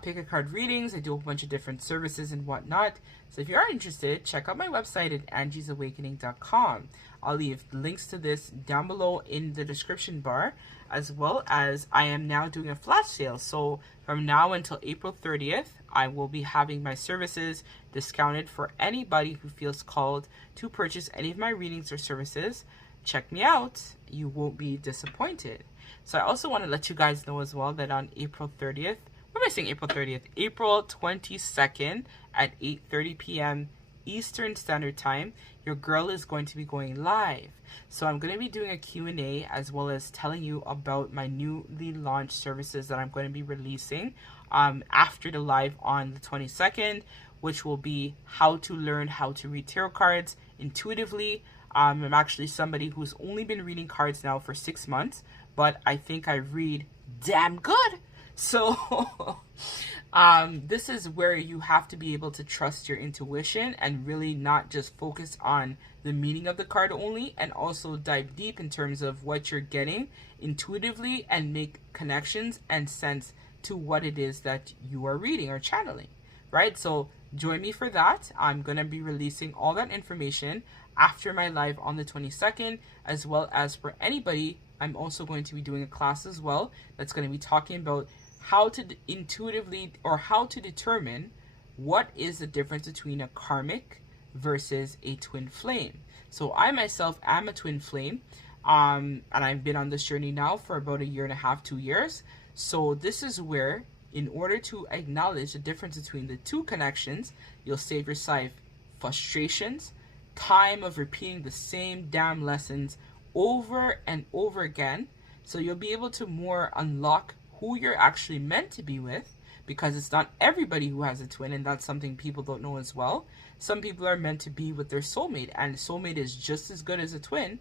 pick a card readings. I do a bunch of different services and whatnot. So if you are interested, check out my website at angiesawakening.com. I'll leave links to this down below in the description bar, as well as I am now doing a flash sale. So from now until April 30th, I will be having my services discounted for anybody who feels called to purchase any of my readings or services. Check me out. You won't be disappointed. So I also want to let you guys know as well that on April 30th, what am I saying April 30th? April 22nd at 8:30 p.m. Eastern Standard Time, your girl is going to be going live. So I'm going to be doing a Q&A as well as telling you about my newly launched services that I'm going to be releasing after the live on the 22nd, which will be how to learn how to read tarot cards intuitively. I'm actually somebody who's only been reading cards now for 6 months, but I think I read damn good. So this is where you have to be able to trust your intuition and really not just focus on the meaning of the card only, and also dive deep in terms of what you're getting intuitively and make connections and sense to what it is that you are reading or channeling, right? So join me for that. I'm going to be releasing all that information after my live on the 22nd, as well as for anybody, I'm also going to be doing a class as well that's going to be talking about how to intuitively, or how to determine what is the difference between a karmic versus a twin flame. So I myself am a twin flame, and I've been on this journey now for about 1.5 years, 2 years. So this is where, in order to acknowledge the difference between the two connections, you'll save yourself frustrations, time of repeating the same damn lessons over and over again. So you'll be able to more unlock who you're actually meant to be with, because it's not everybody who has a twin, and that's something people don't know as well. Some people are meant to be with their soulmate, and a soulmate is just as good as a twin,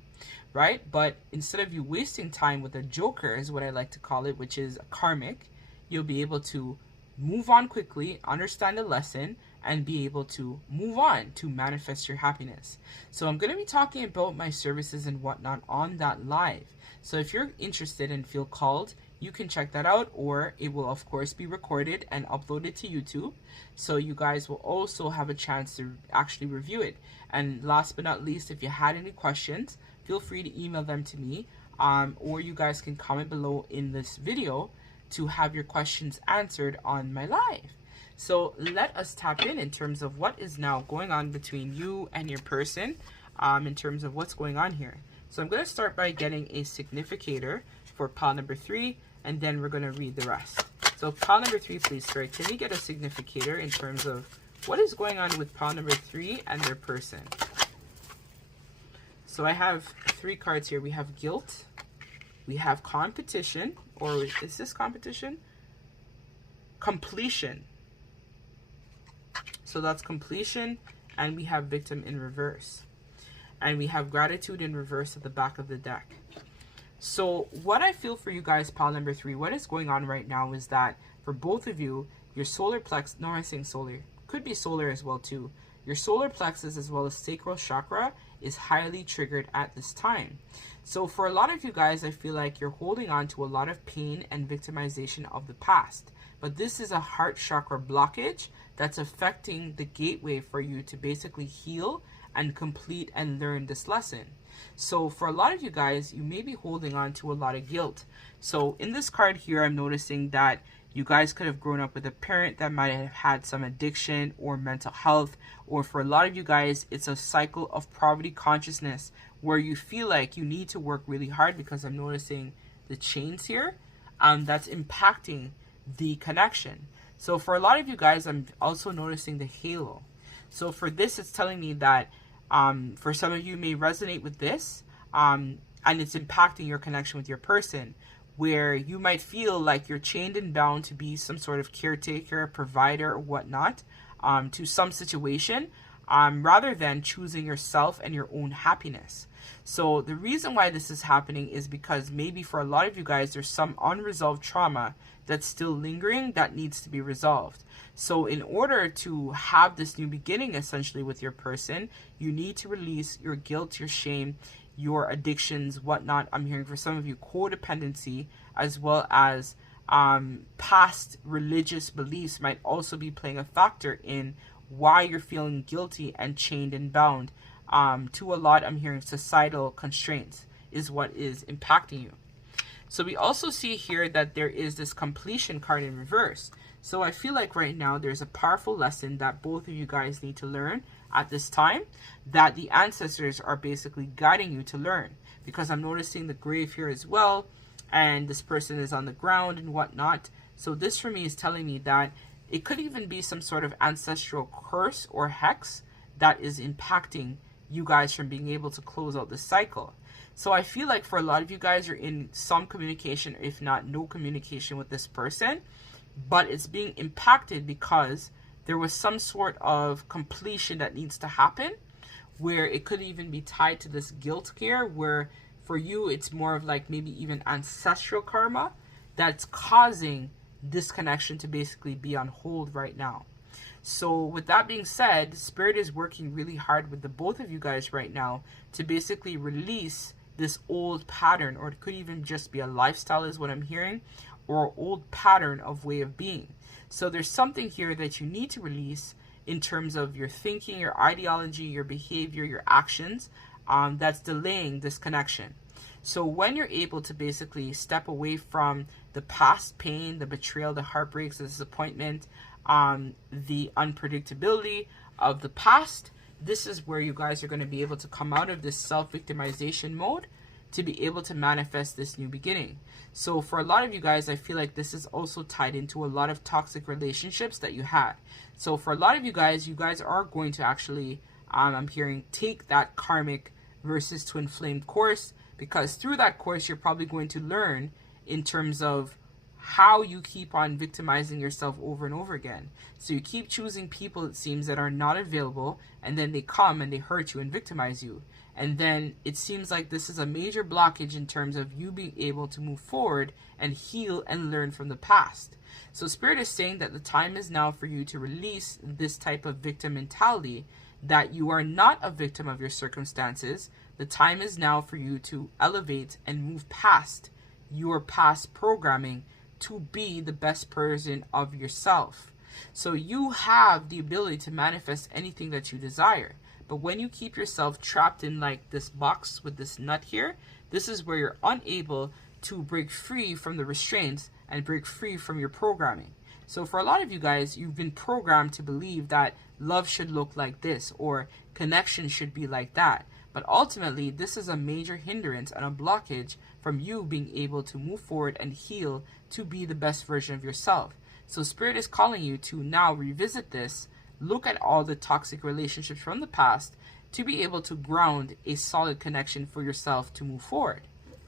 right? But instead of you wasting time with a joker, is what I like to call it, which is a karmic, you'll be able to move on quickly, understand the lesson, and be able to move on to manifest your happiness. So I'm going to be talking about my services and whatnot on that live. So if you're interested and feel called, you can check that out, or it will of course be recorded and uploaded to YouTube. So you guys will also have a chance to actually review it. And last but not least, if you had any questions, feel free to email them to me, or you guys can comment below in this video to have your questions answered on my live. So let us tap in terms of what is now going on between you and your person, in terms of what's going on here. So I'm going to start by getting a significator for pile number 3, and then we're going to read the rest. So pile number 3, please, Spirit, can we get a significator in terms of what is going on with pile number 3 and their person? So I have 3 cards here. We have guilt, we have competition, or is this competition? Completion. So that's completion, and we have victim in reverse. And we have gratitude in reverse at the back of the deck. So what I feel for you guys, pile number 3, what is going on right now is that for both of you, your solar plexus, no, I'm saying solar, could be solar as well too. Your solar plexus as well as sacral chakra is highly triggered at this time. So for a lot of you guys, I feel like you're holding on to a lot of pain and victimization of the past. but this is a heart chakra blockage that's affecting the gateway for you to basically heal and complete and learn this lesson. So for a lot of you guys, you may be holding on to a lot of guilt. So in this card here, I'm noticing that you guys could have grown up with a parent that might have had some addiction or mental health, or for a lot of you guys, it's a cycle of poverty consciousness where you feel like you need to work really hard, because I'm noticing the chains here that's impacting the connection. So for a lot of you guys, I'm also noticing the halo. So for this, it's telling me that for some of you may resonate with this, and it's impacting your connection with your person, where you might feel like you're chained and bound to be some sort of caretaker, provider, or whatnot, to some situation, rather than choosing yourself and your own happiness. So the reason why this is happening is because maybe for a lot of you guys, there's some unresolved trauma that's still lingering that needs to be resolved. So in order to have this new beginning, essentially, with your person, you need to release your guilt, your shame, your addictions, whatnot. I'm hearing for some of you codependency, as well as past religious beliefs might also be playing a factor in why you're feeling guilty and chained and bound. To a lot, I'm hearing societal constraints is what is impacting you. So we also see here that there is this completion card in reverse. So I feel like right now there's a powerful lesson that both of you guys need to learn at this time, that the ancestors are basically guiding you to learn, because I'm noticing the grave here as well, and this person is on the ground and whatnot. So this for me is telling me that it could even be some sort of ancestral curse or hex that is impacting you guys from being able to close out the cycle. So I feel like for a lot of you guys, you're in some communication, if not no communication, with this person, but it's being impacted because there was some sort of completion that needs to happen, where it could even be tied to this guilt here, where for you it's more of like maybe even ancestral karma that's causing this connection to basically be on hold right now. So with that being said, Spirit is working really hard with the both of you guys right now to basically release this old pattern, or it could even just be a lifestyle is what I'm hearing, or old pattern of way of being. So there's something here that you need to release in terms of your thinking, your ideology, your behavior, your actions, that's delaying this connection. So when you're able to basically step away from the past pain, the betrayal, the heartbreaks, the disappointment, the unpredictability of the past, this is where you guys are going to be able to come out of this self-victimization mode to be able to manifest this new beginning. So for a lot of you guys, I feel like this is also tied into a lot of toxic relationships that you had. So for a lot of you guys are going to actually, I'm hearing, take that karmic versus twin flame course, because through that course, you're probably going to learn in terms of how you keep on victimizing yourself over and over again. So you keep choosing people, it seems, that are not available, and then they come and they hurt you and victimize you. And then it seems like this is a major blockage in terms of you being able to move forward and heal and learn from the past. So Spirit is saying that the time is now for you to release this type of victim mentality, that you are not a victim of your circumstances. The time is now for you to elevate and move past your past programming to be the best version of yourself. So you have the ability to manifest anything that you desire. But when you keep yourself trapped in like this box with this nut here, this is where you're unable to break free from the restraints and break free from your programming. So for a lot of you guys, you've been programmed to believe that love should look like this, or connection should be like that. But ultimately, this is a major hindrance and a blockage from you being able to move forward and heal to be the best version of yourself. So Spirit is calling you to now revisit this, look at all the toxic relationships from the past to be able to ground a solid connection for yourself to move forward,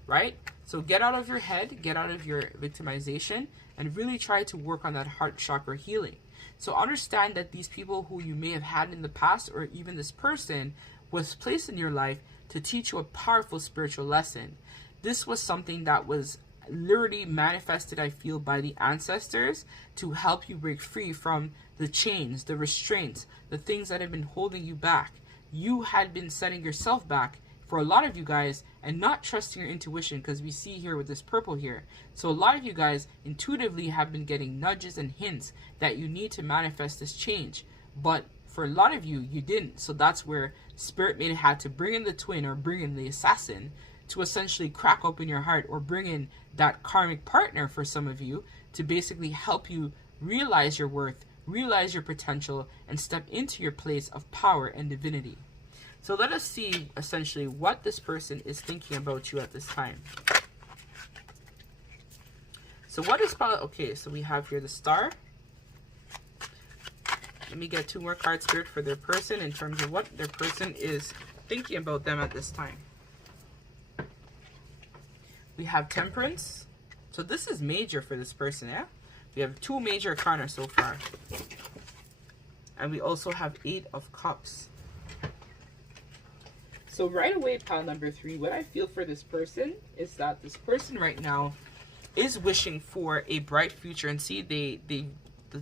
right? So get out of your head, get out of your victimization, and really try to work on that heart chakra healing. So understand that these people who you may have had in the past, or even this person, was placed in your life to teach you a powerful spiritual lesson. This was something that was literally manifested, I feel, by the ancestors to help you break free from the chains, the restraints, the things that have been holding you back. You had been setting yourself back for a lot of you guys, and not trusting your intuition, because we see here with this purple here. So a lot of you guys intuitively have been getting nudges and hints that you need to manifest this change. But for a lot of you, you didn't. So that's where Spirit may have had to bring in the twin or bring in the assassin to essentially crack open your heart, or bring in that karmic partner for some of you to basically help you realize your worth, realize your potential, and step into your place of power and divinity. So let us see essentially what this person is thinking about you at this time. So what is, okay, so we have here the Star. Let me get 2 more cards, Spirit, for their person in terms of what their person is thinking about them at this time. We have Temperance. So this is major for this person, yeah? We have 2 major arcana so far. And we also have 8 of Cups. So right away, pile number 3, what I feel for this person is that this person right now is wishing for a bright future. And see, the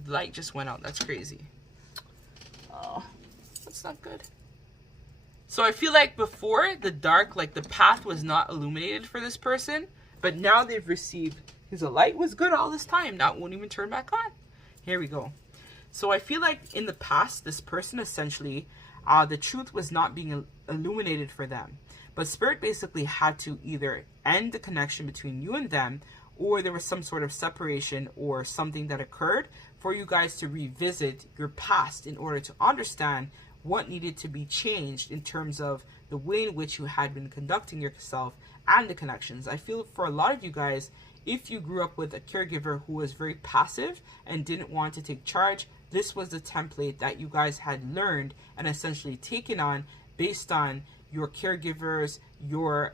light just went out. That's crazy. Oh, that's not good. So I feel like before, the dark, like the path was not illuminated for this person, but now they've received, because the light was good all this time, now it won't even turn back on. Here we go. So I feel like in the past, this person essentially, the truth was not being illuminated for them. But Spirit basically had to either end the connection between you and them, or there was some sort of separation or something that occurred for you guys to revisit your past in order to understand what needed to be changed in terms of the way in which you had been conducting yourself and the connections. I feel for a lot of you guys, if you grew up with a caregiver who was very passive and didn't want to take charge, this was the template that you guys had learned and essentially taken on based on your caregivers, your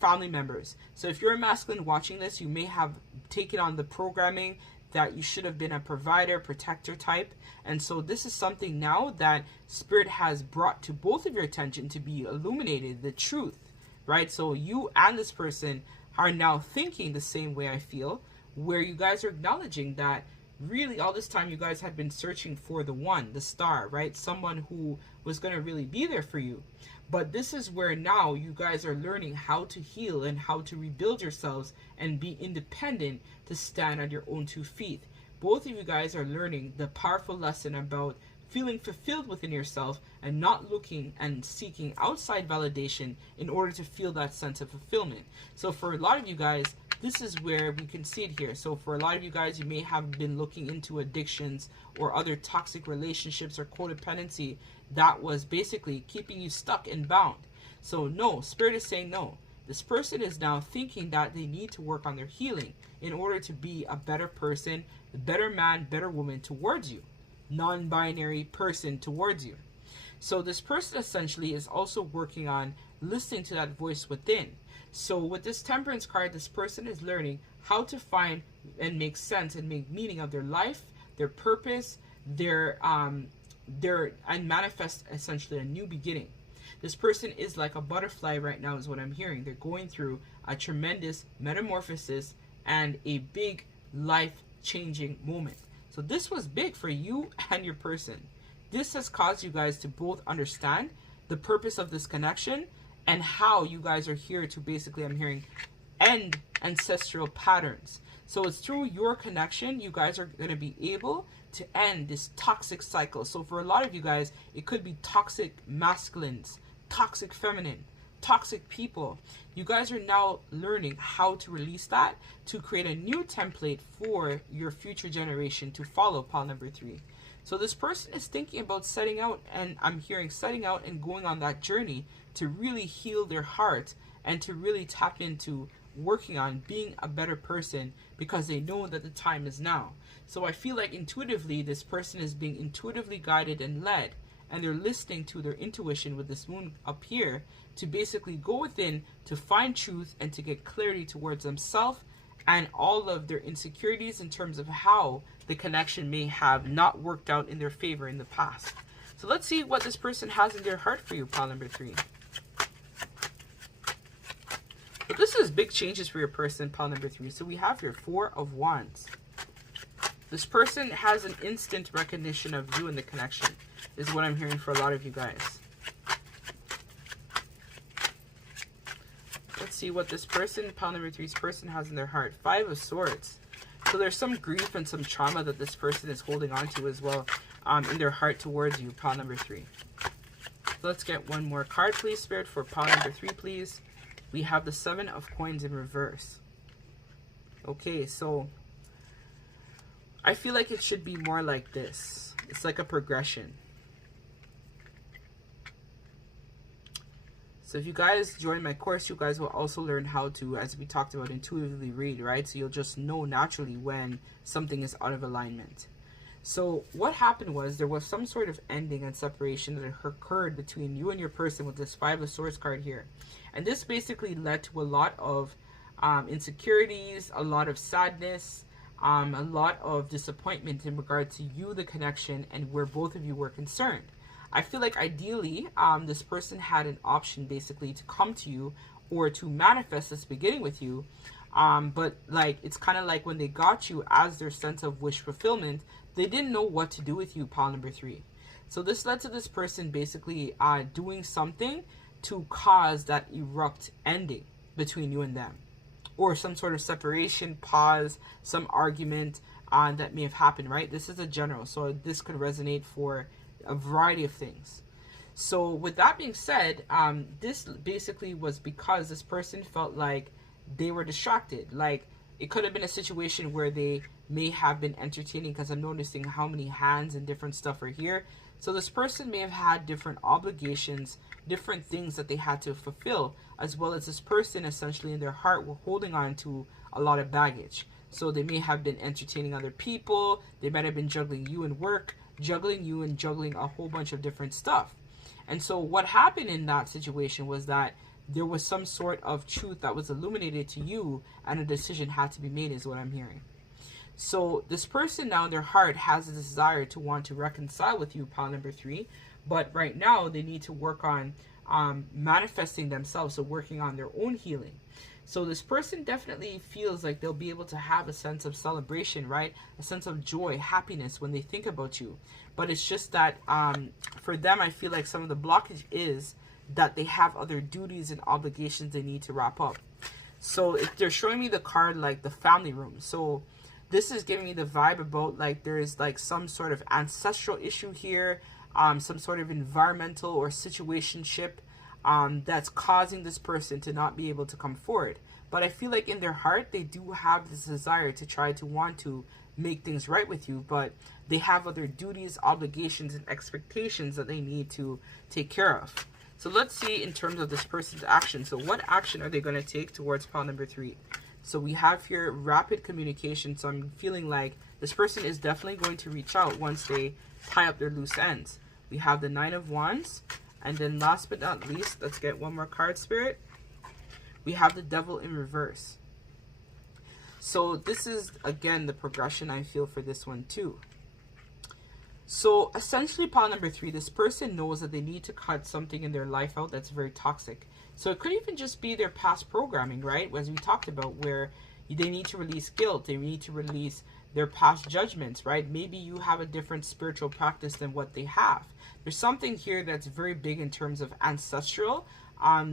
family members. So if you're a masculine watching this, you may have taken on the programming that you should have been a provider, protector type. And so this is something now that Spirit has brought to both of your attention to be illuminated, the truth, right? So you and this person are now thinking the same way, I feel, where you guys are acknowledging that really all this time you guys had been searching for the one, the Star, right? Someone who was going to really be there for you. But this is where now you guys are learning how to heal and how to rebuild yourselves and be independent to stand on your own 2 feet. Both of you guys are learning the powerful lesson about feeling fulfilled within yourself and not looking and seeking outside validation in order to feel that sense of fulfillment. So for a lot of you guys, this is where we can see it here. So for a lot of you guys, you may have been looking into addictions or other toxic relationships or codependency that was basically keeping you stuck and bound. So no, Spirit is saying no. This person is now thinking that they need to work on their healing in order to be a better person, a better man, better woman towards you, non-binary person towards you. So this person essentially is also working on listening to that voice within. So with this Temperance card, this person is learning how to find and make sense and make meaning of their life, their purpose, their and manifest essentially a new beginning. This person is like a butterfly right now is what I'm hearing. They're going through a tremendous metamorphosis and a big life-changing moment. So this was big for you and your person. This has caused you guys to both understand the purpose of this connection and how you guys are here to basically, I'm hearing, end ancestral patterns. So it's through your connection, you guys are going to be able to end this toxic cycle. So for a lot of you guys, it could be toxic masculines, toxic feminine, toxic people. You guys are now learning how to release that to create a new template for your future generation to follow, pile number 3. So this person is thinking about setting out, and I'm hearing setting out and going on that journey to really heal their heart and to really tap into working on being a better person because they know that the time is now. So I feel like intuitively this person is being intuitively guided and led, and they're listening to their intuition with this moon up here to basically go within to find truth and to get clarity towards themselves and all of their insecurities in terms of how the connection may have not worked out in their favor in the past. So let's see what this person has in their heart for you, pile number 3. But this is big changes for your person, pile number 3. So we have here 4 of Wands. This person has an instant recognition of you in the connection, is what I'm hearing for a lot of you guys. Let's see what this person, pile number 3's person, has in their heart. 5 of Swords. So there's some grief and some trauma that this person is holding on to as well in their heart towards you, pile number 3. Let's get one more card, please, Spirit, for pile number 3, please. We have the 7 of Coins in reverse. Okay, so I feel like it should be more like this. It's like a progression. So if you guys join my course, you guys will also learn how to, as we talked about, intuitively read, right? So you'll just know naturally when something is out of alignment. So what happened was there was some sort of ending and separation that occurred between you and your person with this 5 of Swords card here. And this basically led to a lot of insecurities, a lot of sadness, a lot of disappointment in regard to you, the connection, and where both of you were concerned. I feel like ideally, this person had an option basically to come to you or to manifest this beginning with you. But like, it's kind of like when they got you as their sense of wish fulfillment, they didn't know what to do with you, pile number 3. So this led to this person basically doing something to cause that abrupt ending between you and them. Or some sort of separation, pause, some argument that may have happened, right? This is a general, so this could resonate for a variety of things. So with that being said, this basically was because this person felt like they were distracted. Like, it could have been a situation where they may have been entertaining, because I'm noticing how many hands and different stuff are here. So this person may have had different obligations, different things that they had to fulfill, as well as this person essentially in their heart were holding on to a lot of baggage. So they may have been entertaining other people, they might have been juggling you in work, juggling you and juggling a whole bunch of different stuff. And so what happened in that situation was that there was some sort of truth that was illuminated to you, and a decision had to be made, is what I'm hearing. So this person now in their heart has a desire to want to reconcile with you, pile number 3, but right now they need to work on manifesting themselves, so working on their own healing. So this person definitely feels like they'll be able to have a sense of celebration, right? A sense of joy, happiness when they think about you. But it's just that for them, I feel like some of the blockage is that they have other duties and obligations they need to wrap up. So if they're showing me the card like the family room, so this is giving me the vibe about like there is like some sort of ancestral issue here, some sort of environmental or situationship that's causing this person to not be able to come forward. But I feel like in their heart, they do have this desire to try to want to make things right with you, but they have other duties, obligations, and expectations that they need to take care of. So let's see in terms of this person's action. So what action are they going to take towards pile number 3? So we have here rapid communication. So I'm feeling like this person is definitely going to reach out once they tie up their loose ends. We have the 9 of Wands. And then last but not least, let's get one more card, Spirit. We have the Devil in reverse. So this is, again, the progression I feel for this one too. So essentially, pile number 3, this person knows that they need to cut something in their life out that's very toxic. So it could even just be their past programming, right? As we talked about, where they need to release guilt, they need to release their past judgments, right? Maybe you have a different spiritual practice than what they have. There's something here that's very big in terms of ancestral,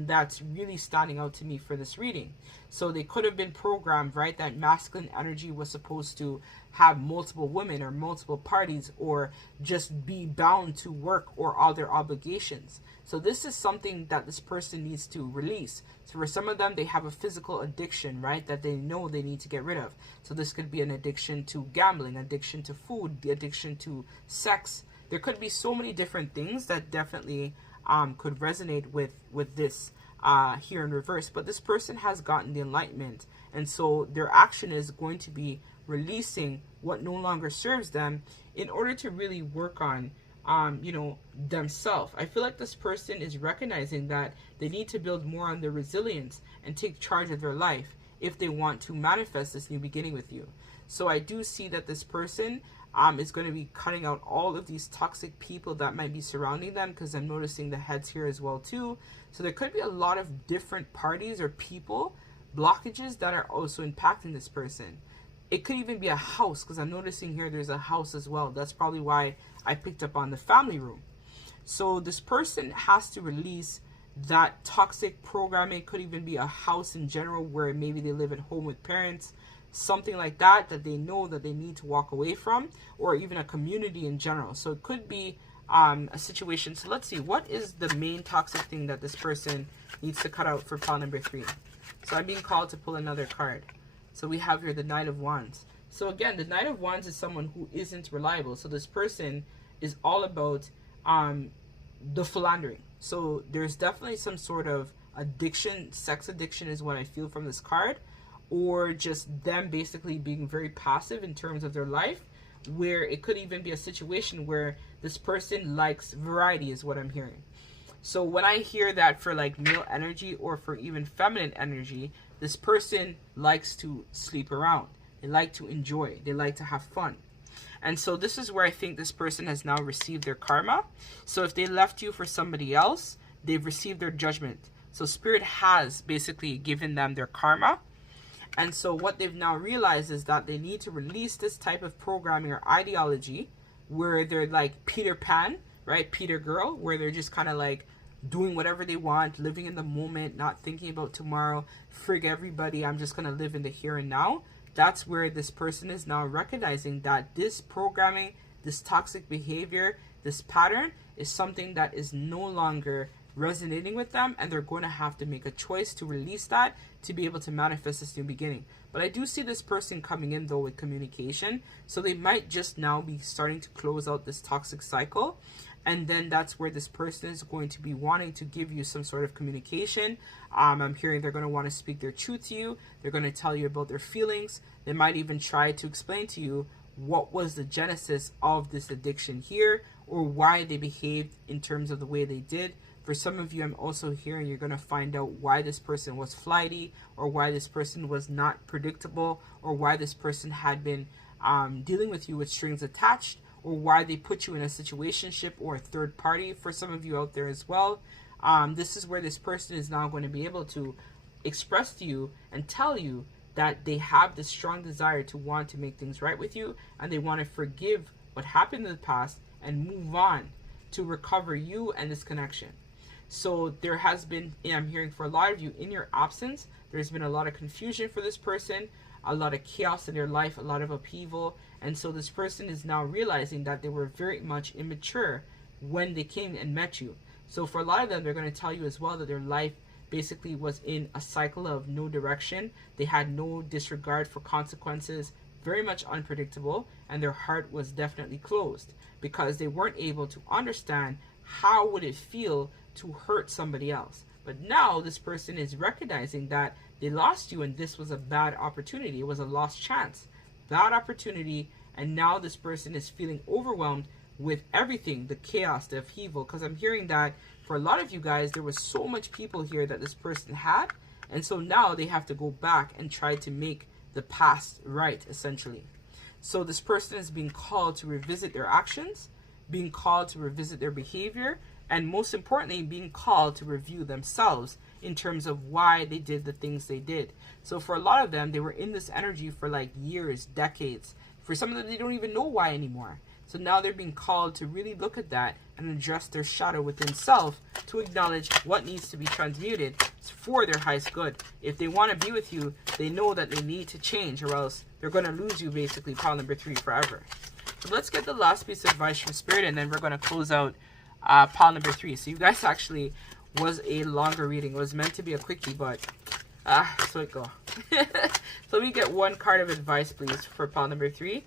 that's really standing out to me for this reading. So they could have been programmed, right, that masculine energy was supposed to have multiple women or multiple parties, or just be bound to work or other obligations. So this is something that this person needs to release. So for some of them, they have a physical addiction, right, that they know they need to get rid of. So this could be an addiction to gambling, addiction to food, the addiction to sex. There could be so many different things that definitely could resonate with this here in reverse. But this person has gotten the enlightenment, and so their action is going to be releasing what no longer serves them in order to really work on themselves. I feel like this person is recognizing that they need to build more on their resilience and take charge of their life if they want to manifest this new beginning with you. So I do see that this person is going to be cutting out all of these toxic people that might be surrounding them, because I'm noticing the heads here as well too. So there could be a lot of different parties or people, blockages that are also impacting this person. It could even be a house, because I'm noticing here there's a house as well. That's probably why I picked up on the family room. So this person has to release that toxic programming could even be a house in general where maybe they live at home with parents, something like that, that they know that they need to walk away from, or even a community in general. So it could be a situation. So let's see, what is the main toxic thing that this person needs to cut out for pile number 3? So I'm being called to pull another card. So we have here the Knight of Wands. So again, the Knight of Wands is someone who isn't reliable. So this person is all about the philandering. So there's definitely some sort of addiction. Sex addiction is what I feel from this card, or just them basically being very passive in terms of their life, where it could even be a situation where this person likes variety is what I'm hearing. So when I hear that for like male energy or for even feminine energy, this person likes to sleep around. They like to enjoy. They like to have fun. And so this is where I think this person has now received their karma. So if they left you for somebody else, they've received their judgment. So Spirit has basically given them their karma. And so what they've now realized is that they need to release this type of programming or ideology where they're like Peter Pan, right? Peter Girl, where they're just kind of like doing whatever they want, living in the moment, not thinking about tomorrow. Frig everybody, I'm just going to live in the here and now. That's where this person is now recognizing that this programming, this toxic behavior, this pattern is something that is no longer resonating with them, and they're going to have to make a choice to release that to be able to manifest this new beginning. But I do see this person coming in though with communication, so they might just now be starting to close out this toxic cycle, and then that's where this person is going to be wanting to give you some sort of communication. I'm hearing they're going to want to speak their truth to you. They're going to tell you about their feelings. They might even try to explain to you what was the genesis of this addiction here, or why they behaved in terms of the way they did. For some of you, I'm also hearing you're going to find out why this person was flighty, or why this person was not predictable, or why this person had been dealing with you with strings attached, or why they put you in a situationship or a third party for some of you out there as well. This is where this person is now going to be able to express to you and tell you that they have this strong desire to want to make things right with you, and they want to forgive what happened in the past and move on to recover you and this connection. So there has been, I'm hearing for a lot of you, in your absence, there's been a lot of confusion for this person, a lot of chaos in their life, a lot of upheaval. And so this person is now realizing that they were very much immature when they came and met you. So for a lot of them, they're going to tell you as well that their life basically was in a cycle of no direction. They had no disregard for consequences, very much unpredictable, and their heart was definitely closed because they weren't able to understand how would it feel to hurt somebody else. But now this person is recognizing that they lost you and this was a bad opportunity. It was a lost chance, bad opportunity, and now this person is feeling overwhelmed with everything, the chaos, the upheaval, because I'm hearing that for a lot of you guys, there was so much people here that this person had, and so now they have to go back and try to make the past right, essentially. So this person is being called to revisit their actions, being called to revisit their behavior, and most importantly, being called to review themselves in terms of why they did the things they did. So for a lot of them, they were in this energy for like years, decades. For some of them, they don't even know why anymore. So now they're being called to really look at that and address their shadow within self to acknowledge what needs to be transmuted for their highest good. If they want to be with you, they know that they need to change, or else they're going to lose you, basically, pile number 3 forever. So let's get the last piece of advice from Spirit, and then we're going to close out pile number 3. So you guys actually was a longer reading. It was meant to be a quickie, but so it go. So we get one card of advice, please, for pile number 3.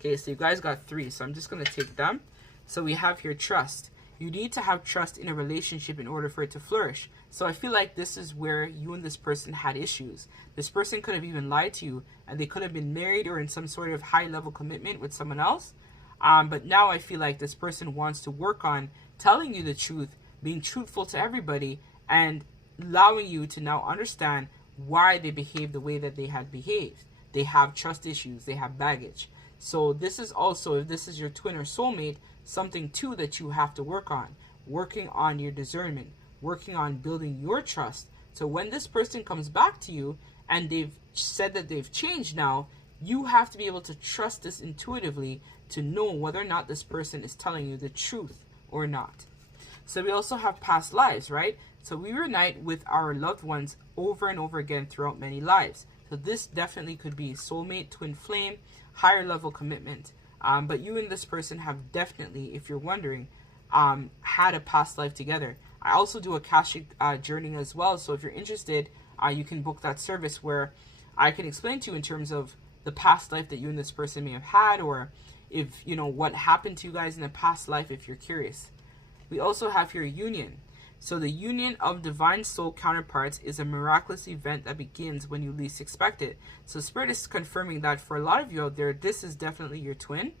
Okay, so you guys got 3, so I'm just going to take them. So we have here trust. You need to have trust in a relationship in order for it to flourish. So I feel like this is where you and this person had issues. This person could have even lied to you, and they could have been married or in some sort of high-level commitment with someone else. But now I feel like this person wants to work on telling you the truth, being truthful to everybody, and allowing you to now understand why they behaved the way that they had behaved. They have trust issues. They have baggage. So this is also, if this is your twin or soulmate, something too that you have to work on. Working on your discernment. Working on building your trust. So when this person comes back to you and they've said that they've changed now, you have to be able to trust this intuitively to know whether or not this person is telling you the truth or not. So we also have past lives, right? So we reunite with our loved ones over and over again throughout many lives. So this definitely could be soulmate, twin flame, higher level commitment. But you and this person have definitely, if you're wondering, had a past life together. I also do a Akashic journey as well. So if you're interested, you can book that service where I can explain to you in terms of the past life that you and this person may have had, or if you know what happened to you guys in the past life, if you're curious. We also have here union. So the union of divine soul counterparts is a miraculous event that begins when you least expect it. So Spirit is confirming that for a lot of you out there, this is definitely your twin.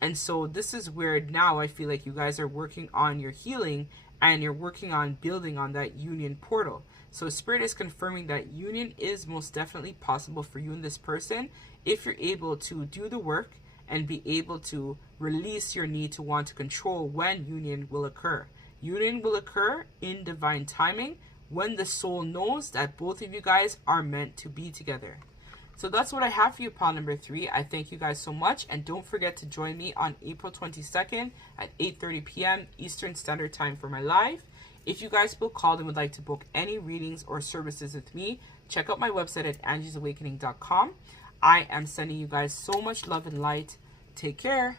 And so this is where now I feel like you guys are working on your healing and you're working on building on that union portal. So Spirit is confirming that union is most definitely possible for you and this person if you're able to do the work and be able to release your need to want to control when union will occur. Union will occur in divine timing when the soul knows that both of you guys are meant to be together. So that's what I have for you, pile number 3. I thank you guys so much, and don't forget to join me on April 22nd at 8:30 p.m. Eastern Standard Time for my live. If you guys feel called and would like to book any readings or services with me, check out my website at angiesawakening.com. I am sending you guys so much love and light. Take care.